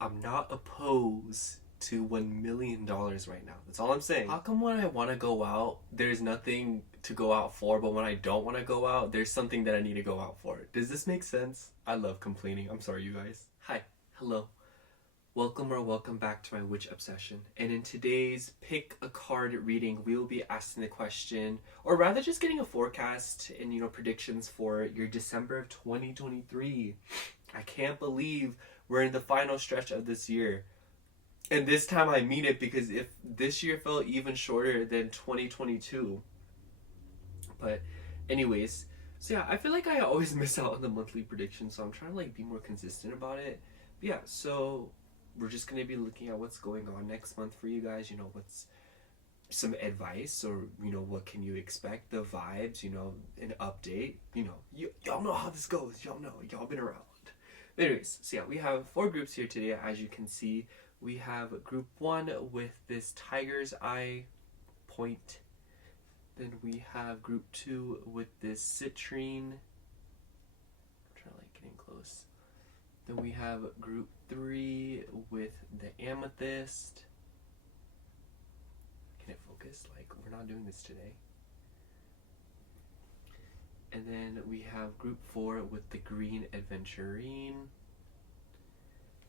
I'm not opposed to $1 million right now. That's all I'm saying. How come when I want to go out, there's nothing to go out for, but when I don't want to go out, there's something that I need to go out for? Does this make sense? I love complaining. I'm sorry, you guys. Hi. Hello. Welcome back to my witch obsession. And in today's pick a card reading, we will be asking the question, or rather just getting a forecast and predictions for your December of 2023. I can't believe we're in the final stretch of this year. And this time I mean it, because if this year felt even shorter than 2022. But anyways, so yeah, I feel like I always miss out on the monthly predictions, so I'm trying to be more consistent about it. But yeah, so we're just going to be looking at what's going on next month for you guys. What's some advice, or what can you expect, the vibes, an update. Y'all know how this goes. Y'all been around. But anyways, so yeah, we have 4 groups here today. As you can see, we have group 1 with this tiger's eye point. Then we have group 2 with this citrine. I'm trying to get in close. Then we have group 3 with the amethyst. Can it focus? We're not doing this today. And then we have group 4 with the green adventurine.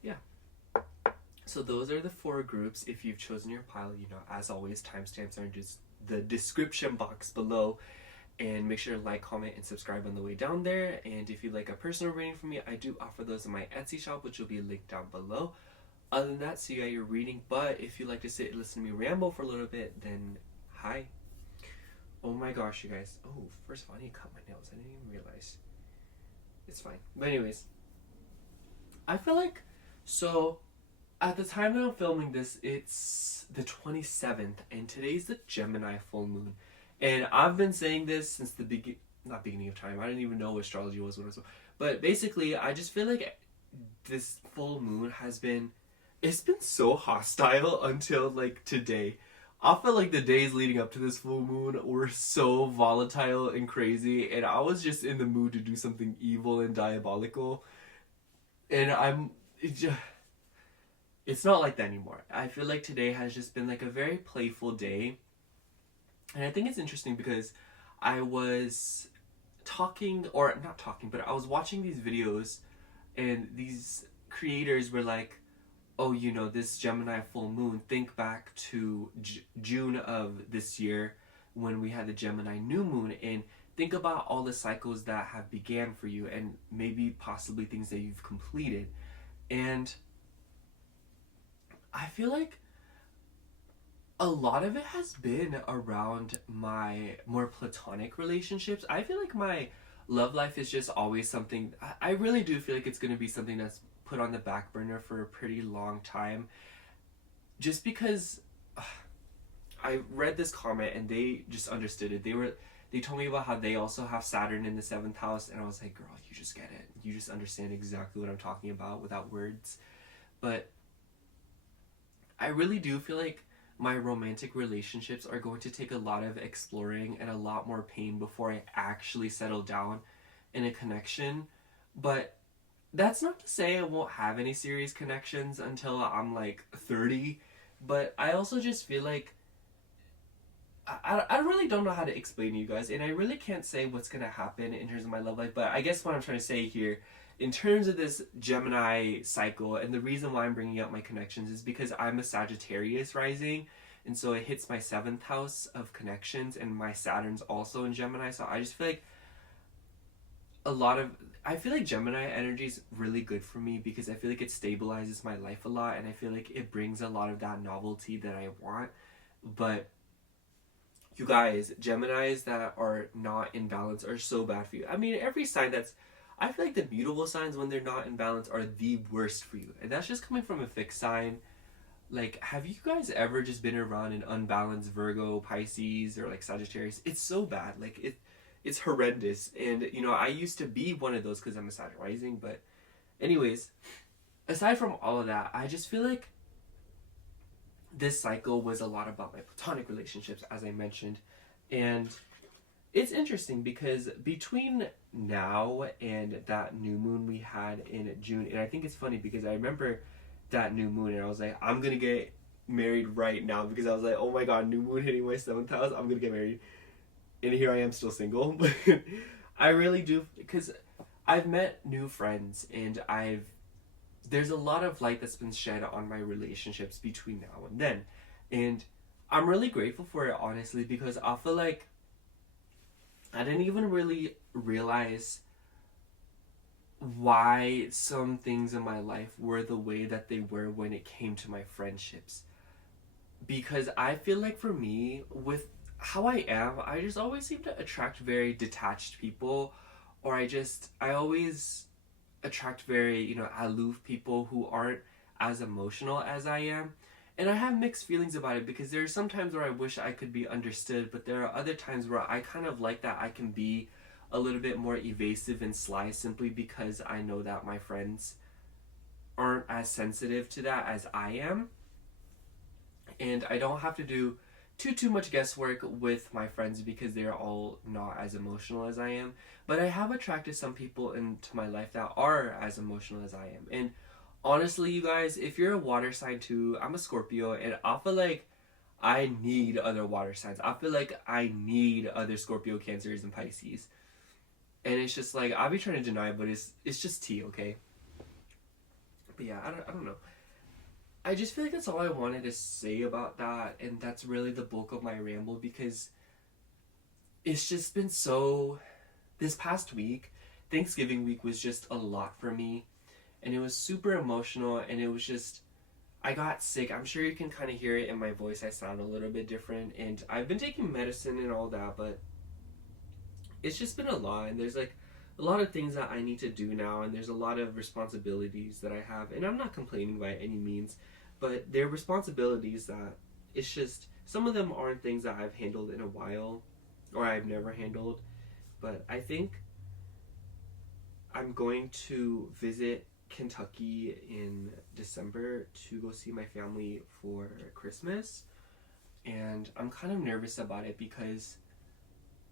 Yeah. So those are the 4 groups. If you've chosen your pile, as always, timestamps are in just the description box below. And make sure to like, comment, and subscribe on the way down there. And if you'd like a personal reading from me, I do offer those in my Etsy shop, which will be linked down below. Other than that, so you got your reading. But if you'd like to sit and listen to me ramble for a little bit, then hi. Oh my gosh, you guys. Oh, first of all, I need to cut my nails. I didn't even realize. It's fine. But anyways, I feel like, so at the time that I'm filming this, it's the 27th, and today's the Gemini full moon. And I've been saying this since the beginning of time. I didn't even know what astrology was when I was. But basically, I just feel like this full moon it's been so hostile until today. I feel like the days leading up to this full moon were so volatile and crazy, and I was just in the mood to do something evil and diabolical. And it's not like that anymore. I feel like today has just been a very playful day. And I think it's interesting because I was I was watching these videos, and these creators were like, oh, this Gemini full moon, think back to June of this year when we had the Gemini new moon, and think about all the cycles that have began for you, and maybe possibly things that you've completed. And I feel like a lot of it has been around my more platonic relationships. I feel like my love life is just always something, I really do feel like it's going to be something that's put on the back burner for a pretty long time. Just because I read this comment and they just understood it. They told me about how they also have Saturn in the 7th house, and I was like, girl, you just get it. You just understand exactly what I'm talking about without words. But I really do feel like my romantic relationships are going to take a lot of exploring and a lot more pain before I actually settle down in a connection. But that's not to say I won't have any serious connections until I'm 30. But I also just feel like I really don't know how to explain to you guys, and I really can't say what's going to happen in terms of my love life. But I guess what I'm trying to say here, in terms of this Gemini cycle, and the reason why I'm bringing up my connections is because I'm a Sagittarius rising, and so it hits my 7th house of connections, and my Saturn's also in Gemini. So I just feel like I feel like Gemini energy is really good for me, because I feel like it stabilizes my life a lot, and I feel like it brings a lot of that novelty that I want. But you guys, Geminis that are not in balance are so bad for you. I mean, every sign I feel like the mutable signs, when they're not in balance, are the worst for you. And that's just coming from a fixed sign. Have you guys ever just been around an unbalanced Virgo, Pisces, or Sagittarius? It's so bad. It's horrendous. And, I used to be one of those because I'm a Sag rising. But anyways, aside from all of that, I just feel like this cycle was a lot about my platonic relationships, as I mentioned. And it's interesting because between now and that new moon we had in June, and I think it's funny because I remember that new moon, and I was like, I'm gonna get married right now, because I was like, oh my god, new moon hitting my 7th house, I'm gonna get married. And here I am still single. But I really do, because I've met new friends, and there's a lot of light that's been shed on my relationships between now and then. And I'm really grateful for it, honestly, because I feel like I didn't even really realize why some things in my life were the way that they were when it came to my friendships. Because I feel like for me, with how I am, I just always seem to attract very detached people, or I always attract very, aloof people who aren't as emotional as I am. And I have mixed feelings about it, because there are some times where I wish I could be understood, but there are other times where I kind of like that I can be a little bit more evasive and sly, simply because I know that my friends aren't as sensitive to that as I am. And I don't have to do too much guesswork with my friends, because they're all not as emotional as I am. But I have attracted some people into my life that are as emotional as I am. And honestly, you guys, if you're a water sign too, I'm a Scorpio, and I feel like I need other water signs. I feel like I need other Scorpio, Cancers, and Pisces. And it's just like, I'll be trying to deny it, but it's just tea, okay? But yeah, I don't know. I just feel like that's all I wanted to say about that, and that's really the bulk of my ramble, because it's just been so... This past week, Thanksgiving week, was just a lot for me, and it was super emotional, and it was just... I got sick. I'm sure you can kind of hear it in my voice. I sound a little bit different, and I've been taking medicine and all that, but it's just been a lot, and there's like a lot of things that I need to do now, and there's a lot of responsibilities that I have, and I'm not complaining by any means, but they're responsibilities that it's just, some of them aren't things that I've handled in a while, or I've never handled. But I think I'm going to visit Kentucky in December to go see my family for Christmas, and I'm kind of nervous about it, because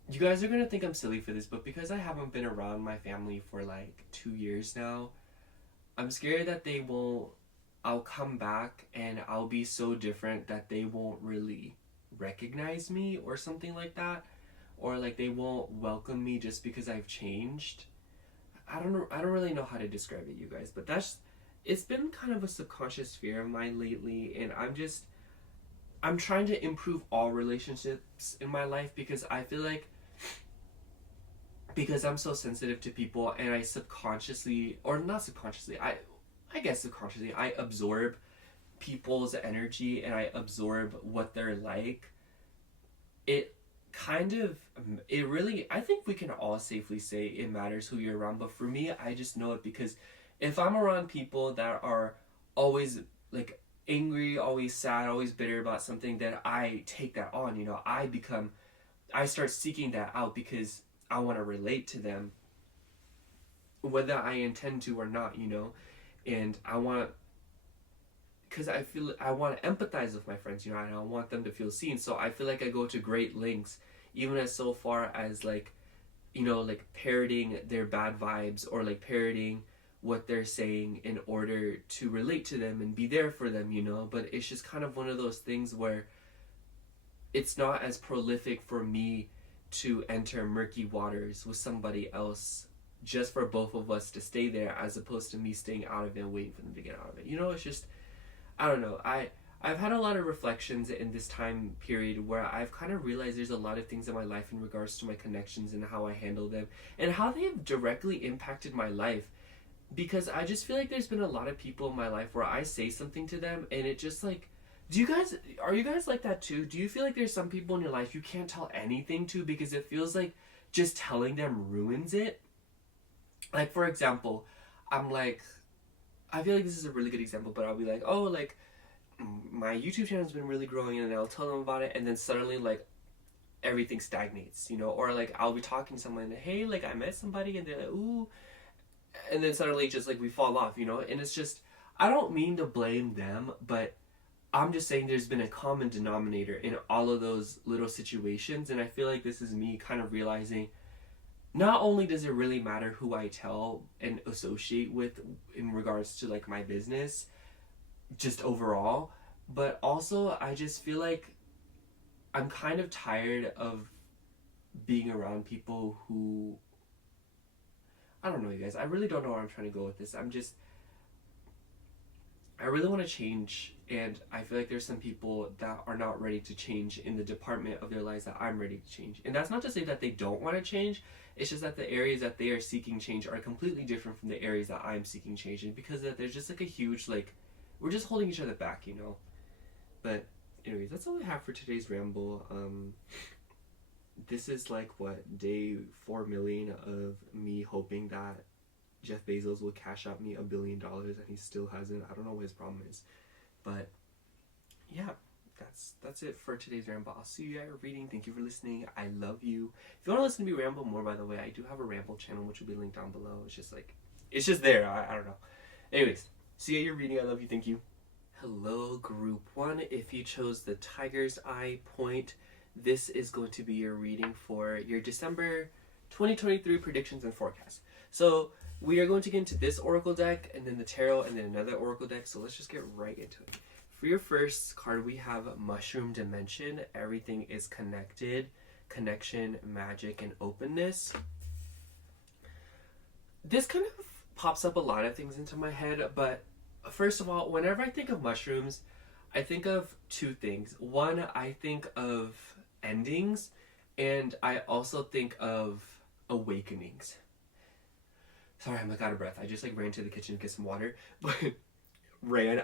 you guys are gonna think I'm silly for this, but because I haven't been around my family for like 2 years now, I'm scared that I'll come back and I'll be so different that they won't really recognize me or something like that, or like they won't welcome me just because I've changed. I don't really know how to describe it, you guys, but it's been kind of a subconscious fear of mine lately, and I'm trying to improve all relationships in my life, because I feel like, because I'm so sensitive to people, and I subconsciously, or not subconsciously, I guess subconsciously, I absorb people's energy, and I absorb what they're like. It really, I think we can all safely say it matters who you're around, but for me, I just know it, because if I'm around people that are always like angry, always sad, always bitter about something, then I take that on, I start seeking that out, because I want to relate to them, whether I intend to or not, and because I want to empathize with my friends, and I want them to feel seen, so I feel like I go to great lengths, even as so far as like parroting their bad vibes, or like parroting what they're saying in order to relate to them and be there for them, but it's just kind of one of those things where it's not as prolific for me to enter murky waters with somebody else just for both of us to stay there, as opposed to me staying out of it and waiting for them to get out of it. It's just, I don't know. I've had a lot of reflections in this time period where I've kind of realized there's a lot of things in my life in regards to my connections and how I handle them, and how they have directly impacted my life. Because I just feel like there's been a lot of people in my life where I say something to them, and it just like, are you guys like that too? Do you feel like there's some people in your life you can't tell anything to, because it feels like just telling them ruins it? Like, for example, I feel like this is a really good example, but I'll be like, oh, like, my YouTube channel's been really growing, and I'll tell them about it, and then suddenly, like, everything stagnates, or like, I'll be talking to someone, and hey, like, I met somebody, and they're like, ooh, and then suddenly just like we fall off, and it's just, I don't mean to blame them, but I'm just saying there's been a common denominator in all of those little situations, and I feel like this is me kind of realizing, not only does it really matter who I tell and associate with in regards to like my business, just overall. But also, I just feel like I'm kind of tired of being around people who, I don't know, you guys. I really don't know where I'm trying to go with this. I really want to change, and I feel like there's some people that are not ready to change in the department of their lives that I'm ready to change. And that's not to say that they don't want to change, it's just that the areas that they are seeking change are completely different from the areas that I'm seeking change in, because that there's just like a huge, like, we're just holding each other back, you know? But anyways, that's all I have for today's ramble. This is like, what, day 4 million of me hoping that Jeff Bezos will cash out me $1 billion, and he still hasn't. I don't know what his problem is, but yeah, that's it for today's ramble. I'll see you at your reading. Thank you for listening. I love you. If you want to listen to me ramble more, by the way, I do have a ramble channel, which will be linked down below. It's just there. I don't know. Anyways, see you at your reading. I love you. Thank you. Hello, group 1. If you chose the tiger's eye point, this is going to be your reading for your December 2023 predictions and forecasts. So we are going to get into this oracle deck, and then the tarot, and then another oracle deck. So let's just get right into it. For your first card, we have Mushroom Dimension. Everything is connected. Connection, magic, and openness. This kind of pops up a lot of things into my head, but first of all, whenever I think of mushrooms, I think of two things. One, I think of endings, and I also think of awakenings. Sorry, I'm like out of breath. I just like ran to the kitchen to get some water, but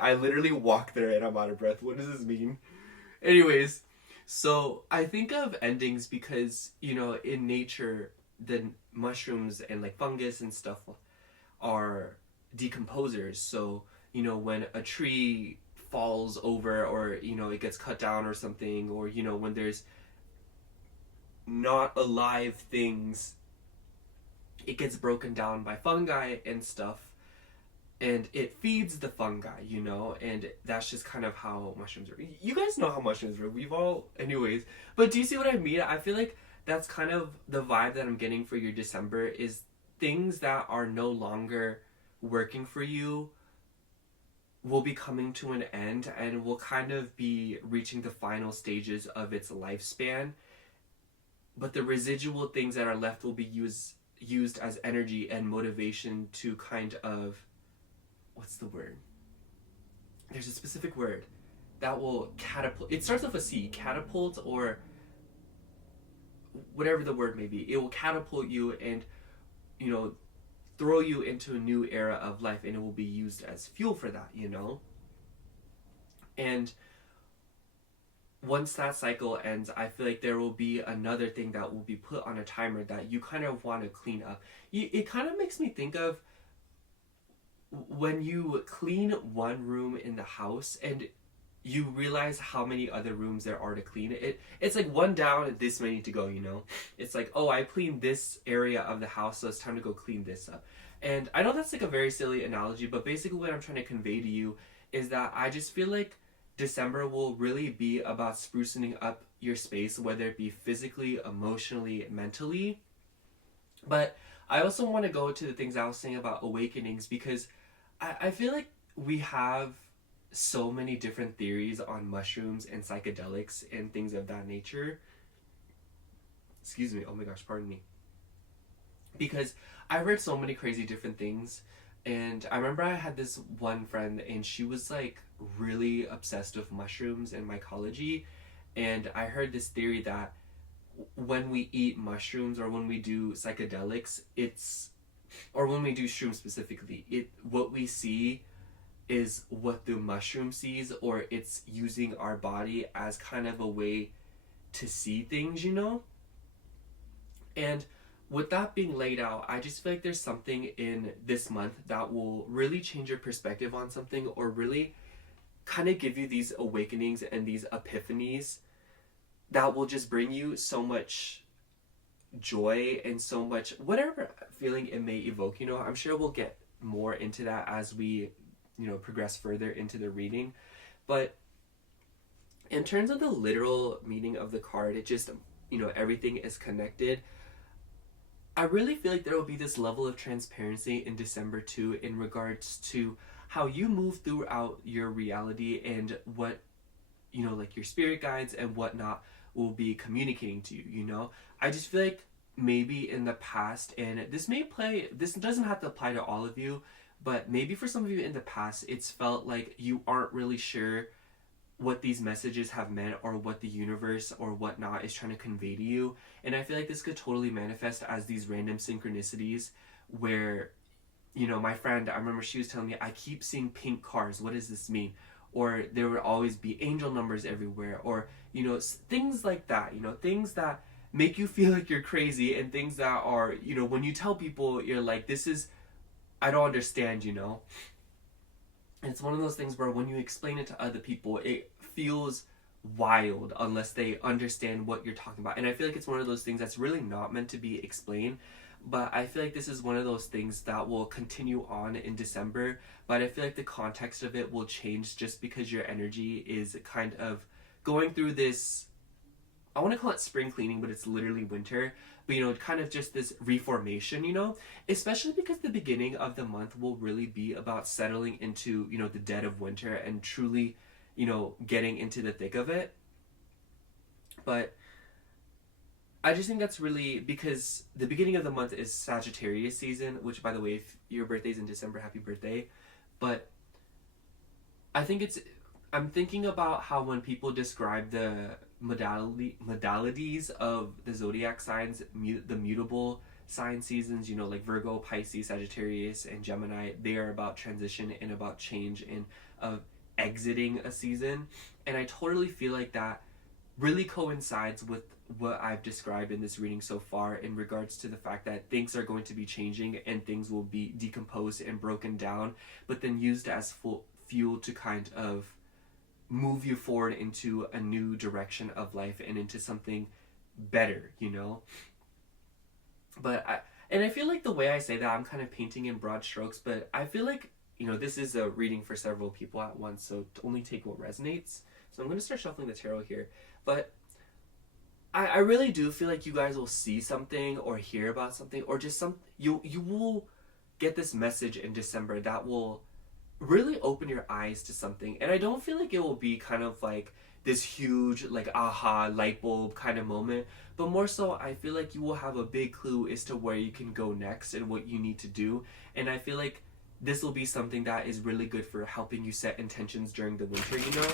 I literally walked there and I'm out of breath. What does this mean? Anyways, so I think of endings because, you know, in nature, the mushrooms and like fungus and stuff are decomposers. So, you know, when a tree falls over, or, you know, it gets cut down or something, or, you know, when there's not alive things, it gets broken down by fungi and stuff, and it feeds the fungi, you know, and that's just kind of how mushrooms are. You guys know how mushrooms are. We've all, anyways. But do you see what I mean? I feel like that's kind of the vibe that I'm getting for your December, is things that are no longer working for you will be coming to an end and will kind of be reaching the final stages of its lifespan. But the residual things that are left will be used as energy and motivation to kind of, what's the word? There's a specific word that will catapult. It starts with a C, catapult, or whatever the word may be. It will catapult you and, you know, throw you into a new era of life, and it will be used as fuel for that, you know? And once that cycle ends, I feel like there will be another thing that will be put on a timer that you kind of want to clean up. It kind of makes me think of when you clean one room in the house and you realize how many other rooms there are to clean. It's like one down, this many to go, you know? It's like, oh, I cleaned this area of the house, so it's time to go clean this up. And I know that's like a very silly analogy, but basically what I'm trying to convey to you is that I just feel like December will really be about sprucing up your space, whether it be physically, emotionally, mentally. But I also want to go to the things I was saying about awakenings, because I feel like we have so many different theories on mushrooms and psychedelics and things of that nature. Excuse me, oh my gosh, pardon me. Because I read so many crazy different things, and I remember I had this one friend, and she was like really obsessed with mushrooms and mycology, and I heard this theory that when we eat mushrooms or when we do psychedelics, or when we do shrooms specifically, what we see is what the mushroom sees, or it's using our body as kind of a way to see things, you know? And with that being laid out, I just feel like there's something in this month that will really change your perspective on something, or really kind of give you these awakenings and these epiphanies that will just bring you so much joy and so much whatever feeling it may evoke. You know, I'm sure we'll get more into that as we, you know, progress further into the reading. But in terms of the literal meaning of the card, it just, you know, everything is connected. I really feel like there will be this level of transparency in December too, in regards to how you move throughout your reality and what, you know, like your spirit guides and whatnot will be communicating to you, you know? I just feel like maybe in the past, and this doesn't have to apply to all of you, but maybe for some of you in the past, it's felt like you aren't really sure what these messages have meant or what the universe or whatnot is trying to convey to you. And I feel like this could totally manifest as these random synchronicities where, you know, my friend, I remember she was telling me, I keep seeing pink cars. What does this mean? Or there would always be angel numbers everywhere, or, you know, things like that, you know, things that make you feel like you're crazy, and things that are, you know, when you tell people, you're like, I don't understand, you know? And it's one of those things where when you explain it to other people, it feels wild unless they understand what you're talking about. And I feel like it's one of those things that's really not meant to be explained. But I feel like this is one of those things that will continue on in December. But I feel like the context of it will change just because your energy is kind of going through this, I want to call it spring cleaning, but it's literally winter. But, you know, kind of just this reformation, you know, especially because the beginning of the month will really be about settling into, you know, the dead of winter and truly, you know, getting into the thick of it. But I just think that's really because the beginning of the month is Sagittarius season, which, by the way, if your birthday's in December, happy birthday. But I think I'm thinking about how when people describe the modalities of the zodiac signs, the mutable sign seasons, you know, like Virgo, Pisces, Sagittarius, and Gemini, they are about transition and about change and of exiting a season. And I totally feel like that really coincides with what I've described in this reading so far in regards to the fact that things are going to be changing and things will be decomposed and broken down, but then used as fuel to kind of move you forward into a new direction of life and into something better, you know? But I feel like the way I say that, I'm kind of painting in broad strokes, but I feel like, you know, this is a reading for several people at once, so only take what resonates. So I'm going to start shuffling the tarot here. But I really do feel like you guys will see something or hear about something, or just you will get this message in December that will really open your eyes to something. And I don't feel like it will be kind of like this huge like aha light bulb kind of moment, but more so I feel like you will have a big clue as to where you can go next and what you need to do. And I feel like this will be something that is really good for helping you set intentions during the winter, you know?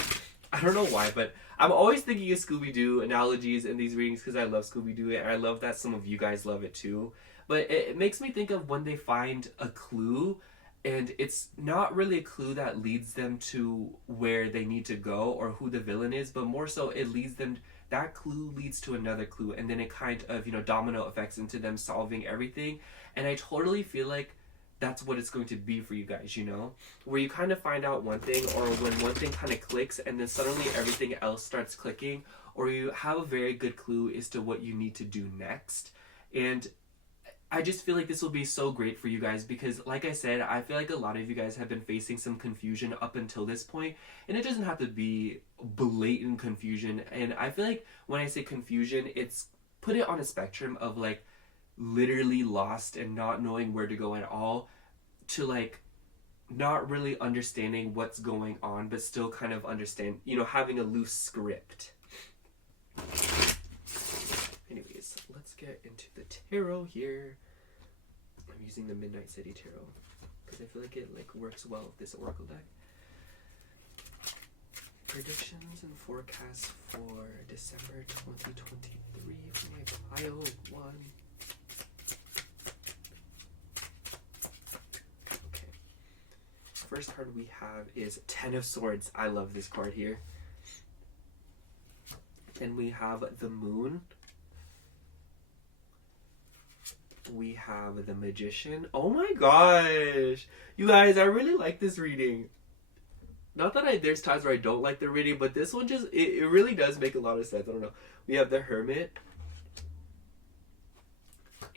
I don't know why, but I'm always thinking of Scooby-Doo analogies in these readings because I love Scooby-Doo and I love that some of you guys love it too. But it makes me think of when they find a clue and it's not really a clue that leads them to where they need to go or who the villain is, but more so it leads them, that clue leads to another clue, and then it kind of, you know, domino effects into them solving everything. And I totally feel like that's what it's going to be for you guys, you know? Where you kind of find out one thing, or when one thing kind of clicks and then suddenly everything else starts clicking, or you have a very good clue as to what you need to do next. And I just feel like this will be so great for you guys because, like I said, I feel like a lot of you guys have been facing some confusion up until this point, and it doesn't have to be blatant confusion. And I feel like when I say confusion, it's put it on a spectrum of like literally lost and not knowing where to go at all, to like not really understanding what's going on, but still kind of understand, you know, having a loose script. Anyways, let's get into the tarot here. I'm using the Midnight City Tarot because I feel like it like works well with this oracle deck. Predictions and forecasts for December 2023 for my pile 1. Okay. First card we have is Ten of Swords. I love this card here. And we have the Moon. We have the Magician. Oh my gosh! You guys, I really like this reading. Not that there's times where I don't like the reading, but this one just, it really does make a lot of sense. I don't know. We have the Hermit.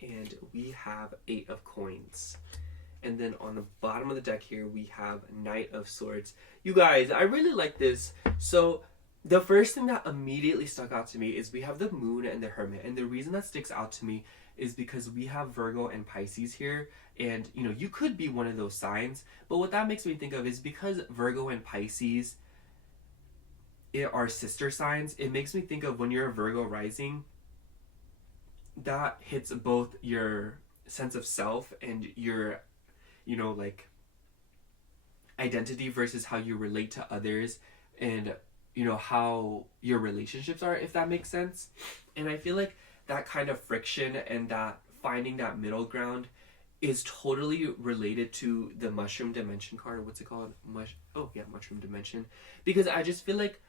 And we have 8 of Coins. And then on the bottom of the deck here, we have Knight of Swords. You guys, I really like this. So the first thing that immediately stuck out to me is we have the Moon and the Hermit. And the reason that sticks out to me is because we have Virgo and Pisces here, and you know, you could be one of those signs, but what that makes me think of is because Virgo and Pisces are sister signs, it makes me think of when you're a Virgo rising, that hits both your sense of self and your, you know, like identity versus how you relate to others, and you know, how your relationships are, if that makes sense. And I feel like that kind of friction and that finding that middle ground is totally related to the mushroom dimension card. What's it called? Mushroom dimension. Because I just feel like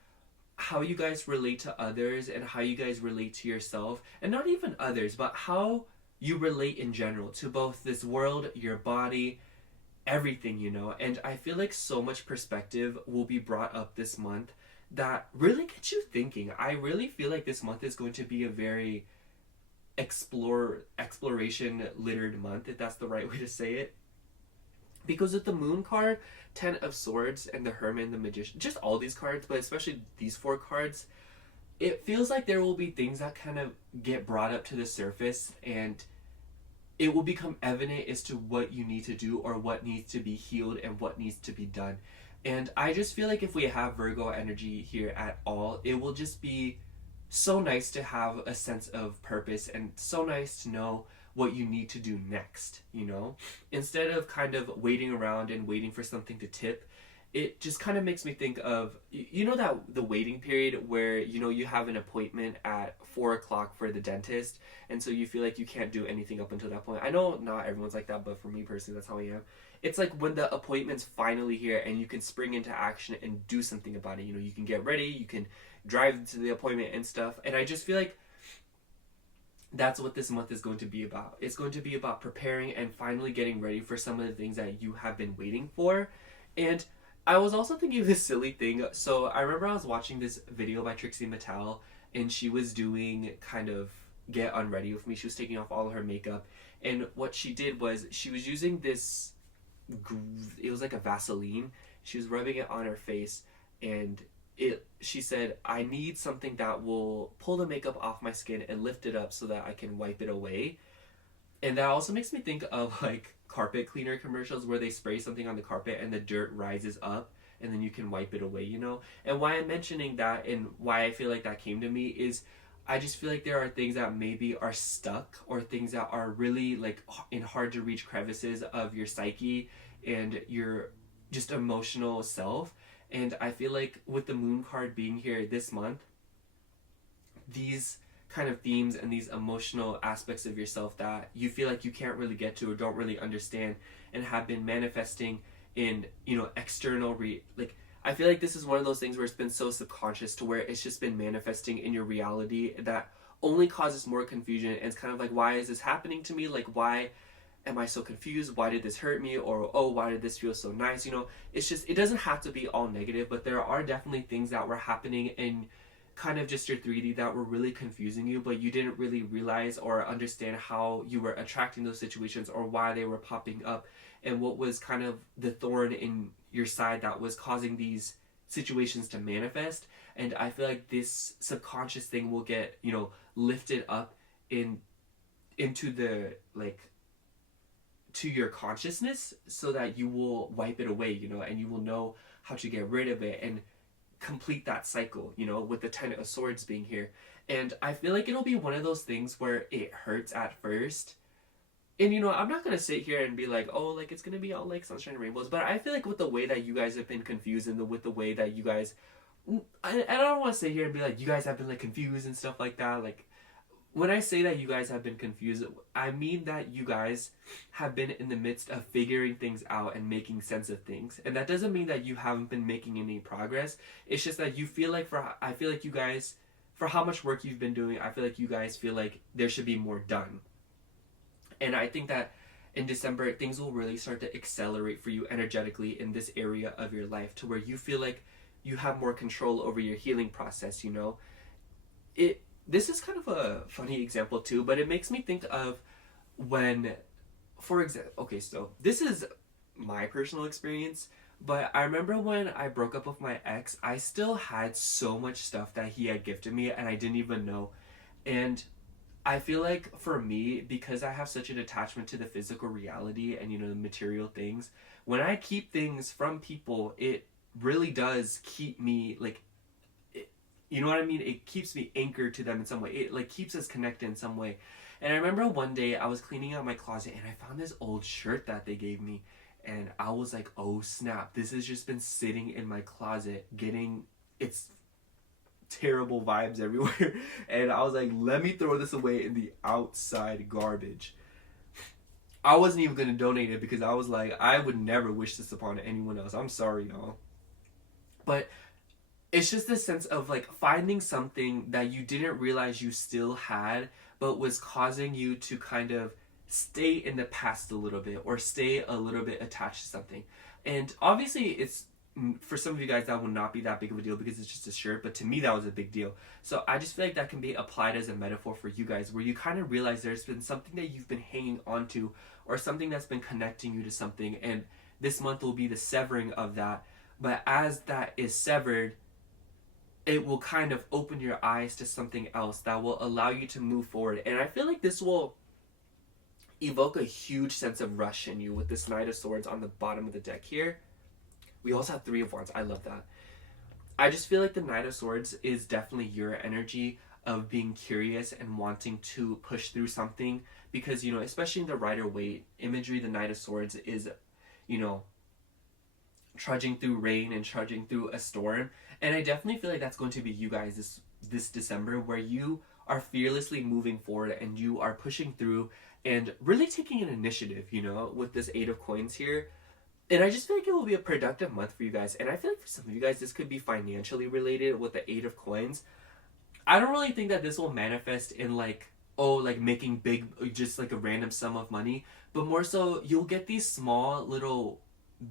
how you guys relate to others and how you guys relate to yourself, and not even others, but how you relate in general to both this world, your body, everything, you know. And I feel like so much perspective will be brought up this month that really gets you thinking. I really feel like this month is going to be a very exploration littered month, if that's the right way to say it. Because with the Moon card, Ten of Swords, and the Hermit, the Magician, just all these cards, but especially these four cards, it feels like there will be things that kind of get brought up to the surface, and it will become evident as to what you need to do or what needs to be healed and what needs to be done. And I just feel like if we have Virgo energy here at all, it will just be so nice to have a sense of purpose and so nice to know what you need to do next, you know? Instead of kind of waiting around and waiting for something to tip, it just kind of makes me think of, you know, that the waiting period where, you know, you have an appointment at 4 o'clock for the dentist, and so you feel like you can't do anything up until that point. I know not everyone's like that, but for me personally, that's how I am. It's like when the appointment's finally here and you can spring into action and do something about it. You know, you can get ready, you can drive to the appointment and stuff. And I just feel like that's what this month is going to be about. It's going to be about preparing and finally getting ready for some of the things that you have been waiting for. And I was also thinking of this silly thing. So I remember I was watching this video by Trixie Mattel, and she was doing kind of get unready with me. She was taking off all of her makeup, and what she did was she was using this, it was like a Vaseline. She was rubbing it on her face, and she said, I need something that will pull the makeup off my skin and lift it up so that I can wipe it away. And that also makes me think of like carpet cleaner commercials where they spray something on the carpet and the dirt rises up and then you can wipe it away, you know? And why I'm mentioning that and why I feel like that came to me is I just feel like there are things that maybe are stuck, or things that are really like in hard to reach crevices of your psyche and your just emotional self. And I feel like with the Moon card being here this month, these kind of themes and these emotional aspects of yourself that you feel like you can't really get to or don't really understand and have been manifesting in, you know, external like, I feel like this is one of those things where it's been so subconscious to where it's just been manifesting in your reality that only causes more confusion. And it's kind of like, why is this happening to me? Like, why am I so confused? Why did this hurt me? Or, oh, why did this feel so nice? You know, it's just, it doesn't have to be all negative, but there are definitely things that were happening in kind of just your 3D that were really confusing you, but you didn't really realize or understand how you were attracting those situations or why they were popping up and what was kind of the thorn in your side that was causing these situations to manifest. And I feel like this subconscious thing will get, you know, lifted up into the, like, to your consciousness so that you will wipe it away, you know, and you will know how to get rid of it and complete that cycle, you know, with the Ten of Swords being here. And I feel like it'll be one of those things where it hurts at first. And, you know, I'm not going to sit here and be like, oh, like, it's going to be all, like, sunshine and rainbows. But I feel like with the way that you guys have been confused and with the way that you guys... I don't want to sit here and be like, you guys have been, like, confused and stuff like that. Like, when I say that you guys have been confused, I mean that you guys have been in the midst of figuring things out and making sense of things. And that doesn't mean that you haven't been making any progress. It's just that you feel like I feel like you guys, for how much work you've been doing, I feel like you guys feel like there should be more done. And I think that in December, things will really start to accelerate for you energetically in this area of your life to where you feel like you have more control over your healing process, you know? This is kind of a funny example too, but it makes me think of when, for example, okay, so this is my personal experience, but I remember when I broke up with my ex, I still had so much stuff that he had gifted me and I didn't even know. And I feel like for me, because I have such an attachment to the physical reality and, you know, the material things, when I keep things from people, it really does keep me like, it, you know what I mean? It keeps me anchored to them in some way. It like keeps us connected in some way. And I remember one day I was cleaning out my closet and I found this old shirt that they gave me. And I was like, oh snap, this has just been sitting in my closet getting its terrible vibes everywhere. And I was like, let me throw this away in the outside garbage. I wasn't even gonna donate it because I was like, I would never wish this upon anyone else. I'm sorry, y'all. But it's just this sense of like finding something that you didn't realize you still had, but was causing you to kind of stay in the past a little bit or stay a little bit attached to something. And obviously, it's for some of you guys that will not be that big of a deal because it's just a shirt, but to me that was a big deal. So I just feel like that can be applied as a metaphor for you guys, where you kind of realize there's been something that you've been hanging on to or something that's been connecting you to something, and this month will be the severing of that. But as that is severed, it will kind of open your eyes to something else that will allow you to move forward. And I feel like this will evoke a huge sense of rush in you with this Knight of Swords on the bottom of the deck here. We also have Three of Wands. I love that. I just feel like the Knight of Swords is definitely your energy of being curious and wanting to push through something, because, you know, especially in the Rider-Waite imagery, the Knight of Swords is, you know, trudging through rain and trudging through a storm. And I definitely feel like that's going to be you guys this December, where you are fearlessly moving forward and you are pushing through and really taking an initiative, you know, with this Eight of Coins here. And I just feel like it will be a productive month for you guys. And I feel like for some of you guys, this could be financially related with the Eight of Coins. I don't really think that this will manifest in like, oh, like making big, just like a random sum of money. But more so, you'll get these small little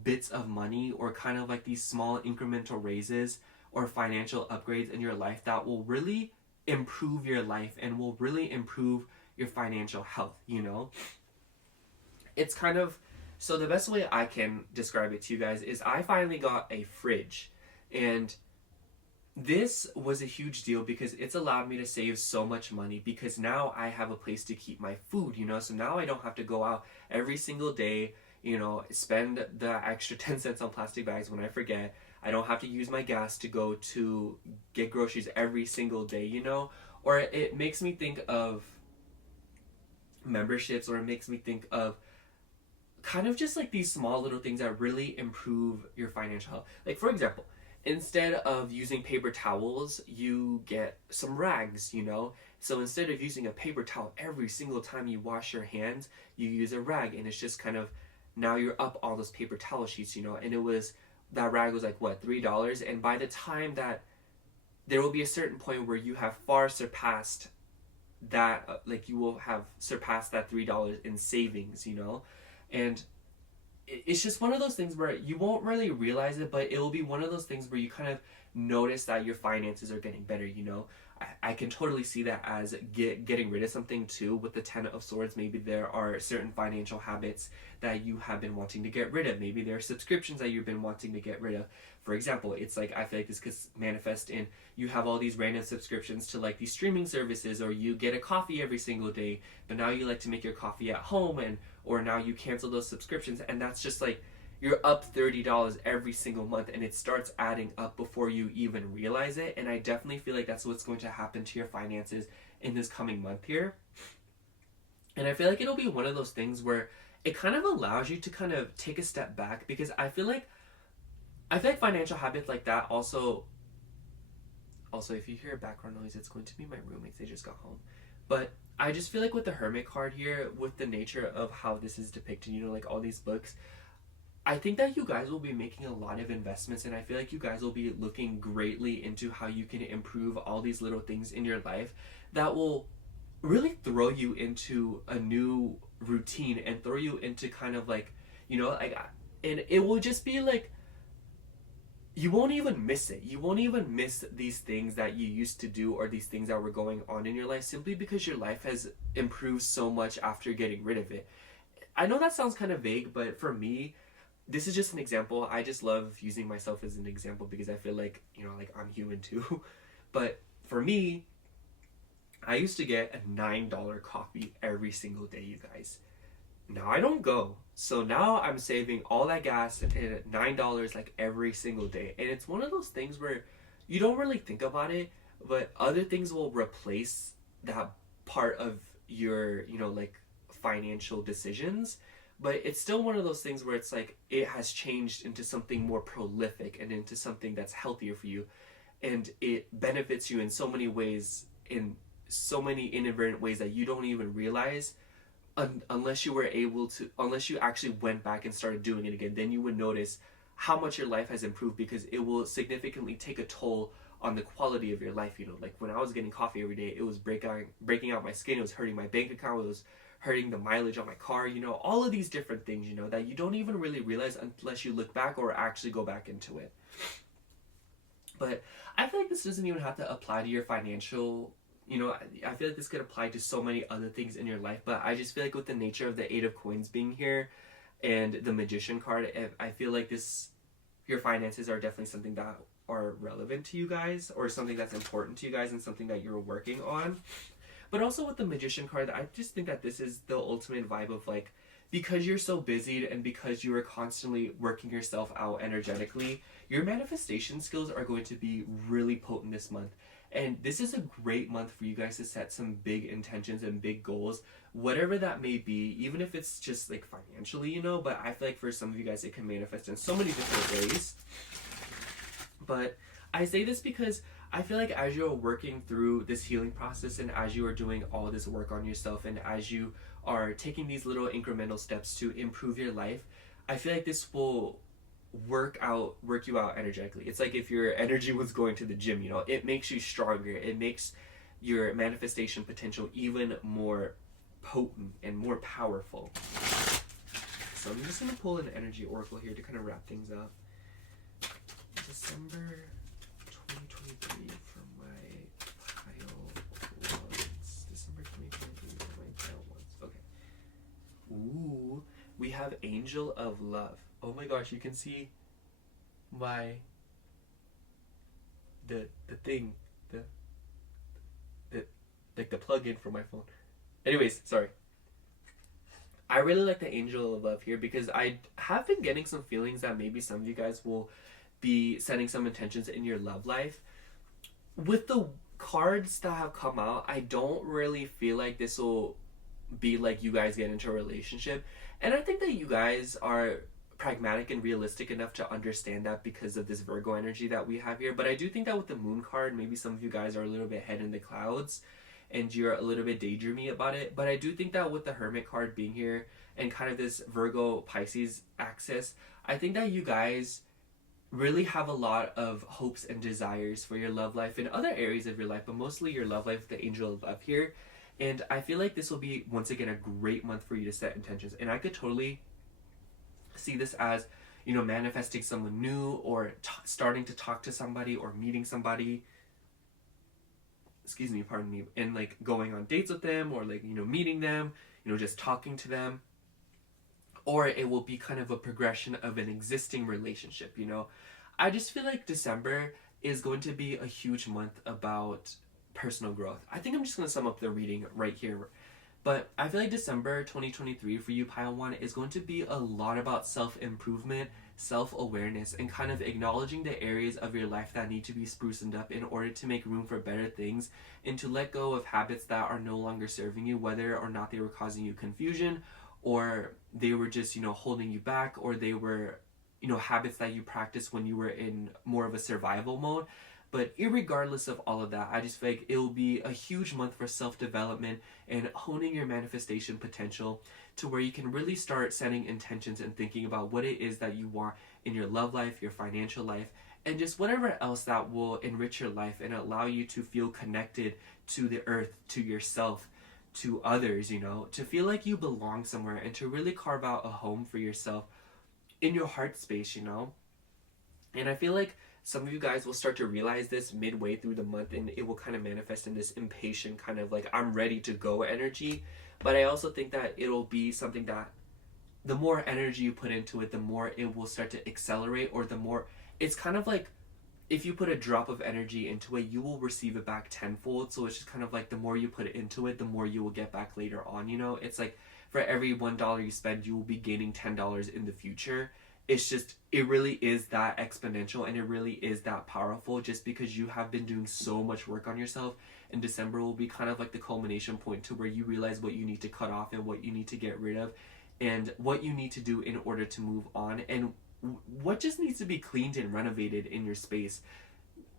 bits of money, or kind of like these small incremental raises or financial upgrades in your life that will really improve your life and will really improve your financial health, you know? It's kind of, so the best way I can describe it to you guys is I finally got a fridge, and this was a huge deal because it's allowed me to save so much money, because now I have a place to keep my food, you know? So now I don't have to go out every single day, you know, spend the extra 10 cents on plastic bags when I forget. I don't have to use my gas to go to get groceries every single day, you know? Or it makes me think of memberships, or it makes me think of kind of just like these small little things that really improve your financial health. Like, for example, instead of using paper towels, you get some rags, you know? So instead of using a paper towel every single time you wash your hands, you use a rag, and it's just kind of, now you're up all those paper towel sheets, you know? And it was, that rag was like, what, $3? And by the time that, there will be a certain point where you have far surpassed that, like you will have surpassed that $3 in savings, you know? And it's just one of those things where you won't really realize it, but it will be one of those things where you kind of notice that your finances are getting better, you know? I can totally see that as getting rid of something too. With the Ten of Swords, maybe there are certain financial habits that you have been wanting to get rid of. Maybe there are subscriptions that you've been wanting to get rid of. For example, it's like, I feel like this could manifest in, you have all these random subscriptions to like these streaming services, or you get a coffee every single day, but now you like to make your coffee at home, and or now you cancel those subscriptions, and that's just like, you're up $30 every single month, and it starts adding up before you even realize it. And I definitely feel like that's what's going to happen to your finances in this coming month here. And I feel like it'll be one of those things where it kind of allows you to kind of take a step back, because I feel like financial habits like that also, if you hear background noise, it's going to be my roommates. They just got home. But I just feel like with the Hermit card here, with the nature of how this is depicted, you know, like all these books, I think that you guys will be making a lot of investments, and I feel like you guys will be looking greatly into how you can improve all these little things in your life that will really throw you into a new routine and throw you into kind of like, you know, like, and it will just be like, you won't even miss it. You won't even miss these things that you used to do, or these things that were going on in your life, simply because your life has improved so much after getting rid of it. I know that sounds kind of vague, but for me, this is just an example. I just love using myself as an example because I feel like, you know, like I'm human too. But for me, I used to get a $9 coffee every single day, you guys. Now I don't go. So now I'm saving all that gas and $9 like every single day. And it's one of those things where you don't really think about it, but other things will replace that part of your, like financial decisions. But it's still one of those things where it's like it has changed into something more prolific and into something that's healthier for you. And it benefits you in so many ways, in so many inadvertent ways that you don't even realize, unless you actually went back and started doing it again. Then you would notice how much your life has improved, because it will significantly take a toll on the quality of your life. Like when I was getting coffee every day, it was breaking out my skin, it was hurting my bank account, it was hurting the mileage on my car, all of these different things, that you don't even really realize unless you look back or actually go back into it. But I feel like this doesn't even have to apply to your financial, I feel like this could apply to so many other things in your life. But I just feel like with the nature of the Eight of Coins being here and the Magician card, I feel like your finances are definitely something that are relevant to you guys, or something that's important to you guys, and something that you're working on. But also with the Magician card, I just think that this is the ultimate vibe of like, because you're so busy and because you are constantly working yourself out energetically, your manifestation skills are going to be really potent this month. And this is a great month for you guys to set some big intentions and big goals, whatever that may be, even if it's just like financially, but I feel like for some of you guys it can manifest in so many different ways. But I say this because I feel like as you're working through this healing process, and as you are doing all this work on yourself, and as you are taking these little incremental steps to improve your life, I feel like this will work you out energetically. It's like if your energy was going to the gym, it makes you stronger. It makes your manifestation potential even more potent and more powerful. So I'm just going to pull an energy oracle here to kind of wrap things up. December 2023 for my pile ones. December 2023 for my pile ones. Okay. Ooh, we have Angel of Love. Oh my gosh, you can see my the thing, the like the plug-in for my phone. Anyways, sorry. I really like the Angel of Love here because I have been getting some feelings that maybe some of you guys will be setting some intentions in your love life. With the cards that have come out, I don't really feel like this will be like you guys get into a relationship. And I think that you guys are pragmatic and realistic enough to understand that because of this Virgo energy that we have here. But I do think that with the Moon card, maybe some of you guys are a little bit head in the clouds and you're a little bit daydreamy about it. But I do think that with the Hermit card being here and kind of this Virgo Pisces axis, I think that you guys really have a lot of hopes and desires for your love life in other areas of your life, but mostly your love life with the Angel of Love here. And I feel like this will be, once again, a great month for you to set intentions. And I could totally see this as, manifesting someone new, or starting to talk to somebody, or meeting somebody, pardon me, and like going on dates with them, or like, meeting them, just talking to them. Or it will be kind of a progression of an existing relationship, I just feel like December is going to be a huge month about personal growth. I think I'm just going to sum up the reading right here. But I feel like December 2023 for you, Pile 1, is going to be a lot about self-improvement, self-awareness, and kind of acknowledging the areas of your life that need to be sprucened up in order to make room for better things, and to let go of habits that are no longer serving you, whether or not they were causing you confusion, or they were just, holding you back, or they were, habits that you practiced when you were in more of a survival mode. But irregardless of all of that, I just feel like it will be a huge month for self-development and honing your manifestation potential to where you can really start setting intentions and thinking about what it is that you want in your love life, your financial life, and just whatever else that will enrich your life and allow you to feel connected to the earth, to yourself, to others, to feel like you belong somewhere, and to really carve out a home for yourself in your heart space, And I feel like some of you guys will start to realize this midway through the month, and it will kind of manifest in this impatient kind of like, I'm ready to go energy. But I also think that it'll be something that the more energy you put into it, the more it will start to accelerate, or the more it's kind of like if you put a drop of energy into it, you will receive it back tenfold. So it's just kind of like the more you put into it, the more you will get back later on, you know? It's like for every $1 you spend, you will be gaining $10 in the future. It's just, it really is that exponential, and it really is that powerful, just because you have been doing so much work on yourself. And December will be kind of like the culmination point to where you realize what you need to cut off and what you need to get rid of and what you need to do in order to move on, and what just needs to be cleaned and renovated in your space.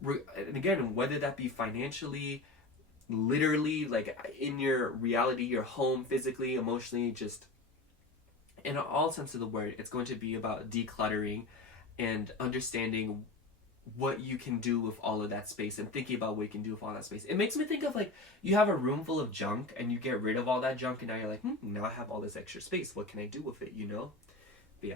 And again, whether that be financially, literally, like in your reality, your home, physically, emotionally, just in all sense of the word, it's going to be about decluttering and understanding what you can do with all of that space, and thinking about what you can do with all that space. It makes me think of like, you have a room full of junk and you get rid of all that junk, and now you're like, now I have all this extra space. What can I do with it, you know? But yeah.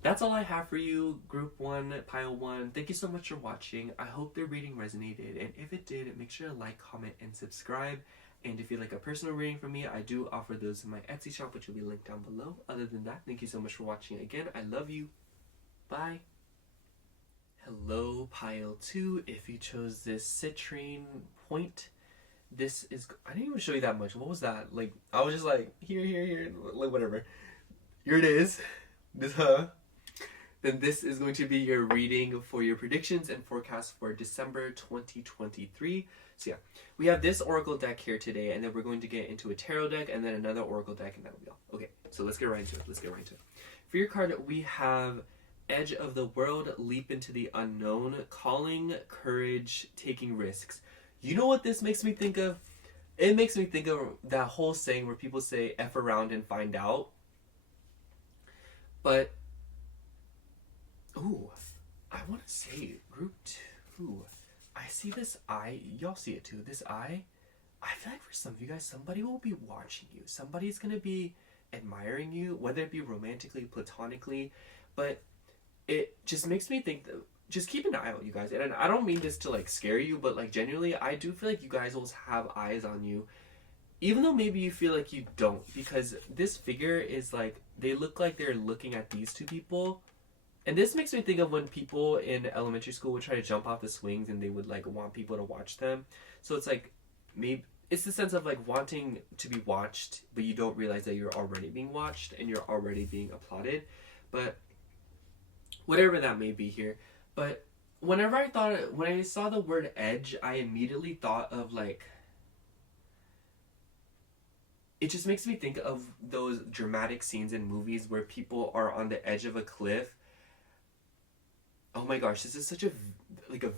That's all I have for you, Group 1, Pile 1. Thank you so much for watching. I hope the reading resonated, and if it did, make sure to like, comment, and subscribe. And if you'd like a personal reading from me, I do offer those in my Etsy shop, which will be linked down below. Other than that, thank you so much for watching again. I love you. Bye. Hello, Pile 2. If you chose this citrine point, this is... I didn't even show you that much. What was that? Like, I was just like, here, like, whatever. Here it is. This, Then this is going to be your reading for your predictions and forecasts for December 2023. So yeah, we have this oracle deck here today, and then we're going to get into a tarot deck, and then another oracle deck, and that'll be all. Okay, so let's get right into it. For your card, we have Edge of the World, Leap into the Unknown, Calling, Courage, Taking Risks. You know what this makes me think of? It makes me think of that whole saying where people say, F around and find out. But, ooh, I want to say, Group 2, I see this eye, y'all see it too, this eye, I feel like for some of you guys, somebody will be watching you. Somebody's going to be admiring you, whether it be romantically, platonically, but it just makes me think that, just keep an eye out, you guys. And I don't mean this to like scare you, but like genuinely, I do feel like you guys will have eyes on you, even though maybe you feel like you don't, because this figure is like, they look like they're looking at these two people. And this makes me think of when people in elementary school would try to jump off the swings and they would like want people to watch them. So it's like, maybe it's the sense of like wanting to be watched, but you don't realize that you're already being watched and you're already being applauded. But whatever that may be here. But when I saw the word edge, I immediately thought of like, it just makes me think of those dramatic scenes in movies where people are on the edge of a cliff. Oh my gosh, this is such a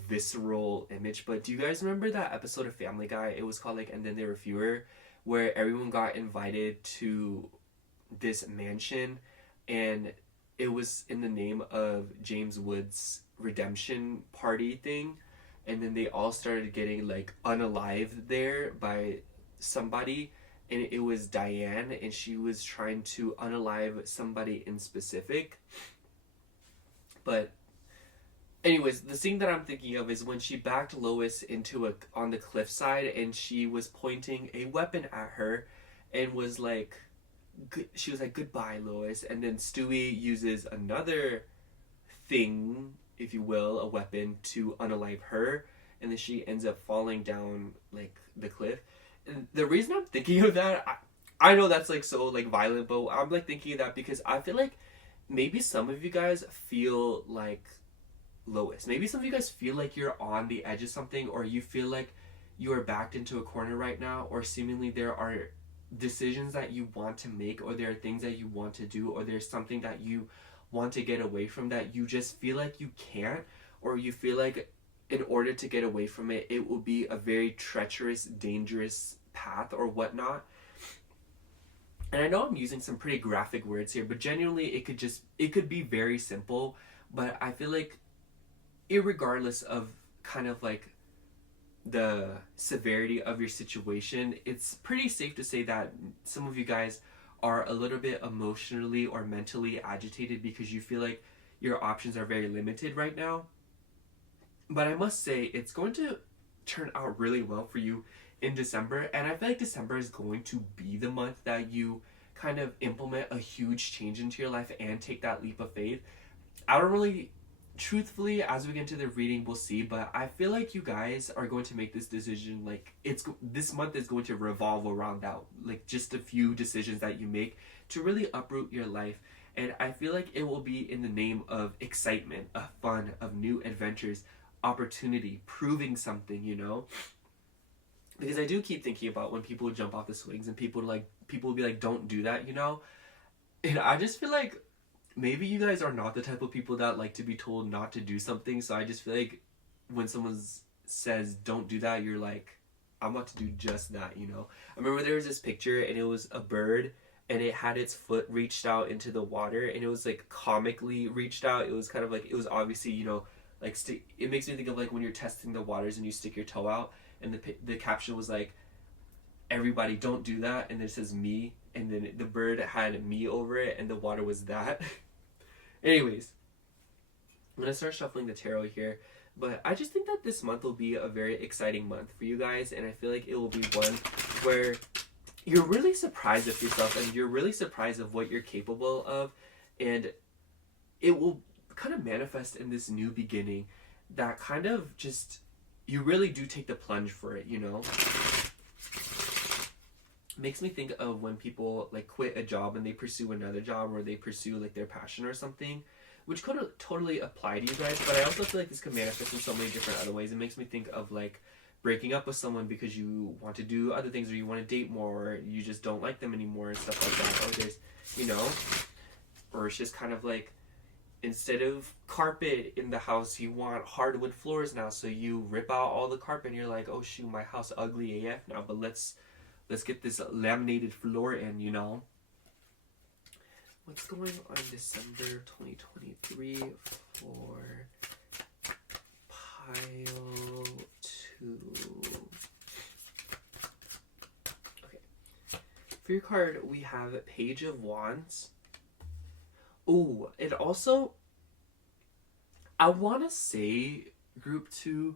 visceral image, but do you guys remember that episode of Family Guy? It was called like And Then There Were Fewer, where everyone got invited to this mansion, and it was in the name of James Woods' redemption party thing, and then they all started getting like unalived there by somebody, and it was Diane, and she was trying to unalive somebody in specific. But anyways, the scene that I'm thinking of is when she backed Lois into on the cliffside, and she was pointing a weapon at her, and was like, she was like, "Goodbye, Lois." And then Stewie uses another thing, if you will, a weapon, to unalive her, and then she ends up falling down like the cliff. And the reason I'm thinking of that, I know that's like so like violent, but I'm like thinking of that because I feel like maybe some of you guys feel like Lois. Maybe some of you guys feel like you're on the edge of something, or you feel like you are backed into a corner right now, or seemingly there are decisions that you want to make, or there are things that you want to do, or there's something that you want to get away from that you just feel like you can't, or you feel like in order to get away from it, it will be a very treacherous, dangerous path or whatnot. And I know I'm using some pretty graphic words here, but genuinely it could be very simple, but I feel like irregardless of kind of like the severity of your situation, it's pretty safe to say that some of you guys are a little bit emotionally or mentally agitated because you feel like your options are very limited right now. But I must say, it's going to turn out really well for you in December, and I feel like December is going to be the month that you kind of implement a huge change into your life and take that leap of faith. I don't really truthfully, as we get into the reading, we'll see, but I feel like you guys are going to make this decision, like, this month is going to revolve around that, like, just a few decisions that you make to really uproot your life. And I feel like it will be in the name of excitement, of fun, of new adventures, opportunity, proving something, you know? Because I do keep thinking about when people jump off the swings and people will be like, don't do that, you know? And I just feel like maybe you guys are not the type of people that like to be told not to do something. So I just feel like when someone says don't do that, you're like, I'm about to do just that, you know? I remember there was this picture and it was a bird and it had its foot reached out into the water and it was like comically reached out. It was kind of like, it was obviously, you know, like it makes me think of like when you're testing the waters and you stick your toe out and the caption was like, everybody don't do that, and it says me, and then the bird had me over it and the water was that. Anyways, I'm gonna start shuffling the tarot here, but I just think that this month will be a very exciting month for you guys, and I feel like it will be one where you're really surprised of yourself and you're really surprised of what you're capable of, and it will kind of manifest in this new beginning that kind of just, you really do take the plunge for it, you know? Makes me think of when people like quit a job and they pursue another job or they pursue like their passion or something, which could totally apply to you guys, but I also feel like this could manifest in so many different other ways. It makes me think of like breaking up with someone because you want to do other things or you want to date more or you just don't like them anymore and stuff like that. Or there's, you know, or it's just kind of like instead of carpet in the house you want hardwood floors now, so you rip out all the carpet and you're like, oh shoot, my house ugly AF now, but let's get this laminated floor in, you know. What's going on December 2023 for pile 2? Okay. For your card, we have Page of Wands. Ooh, it also, I want to say, group 2,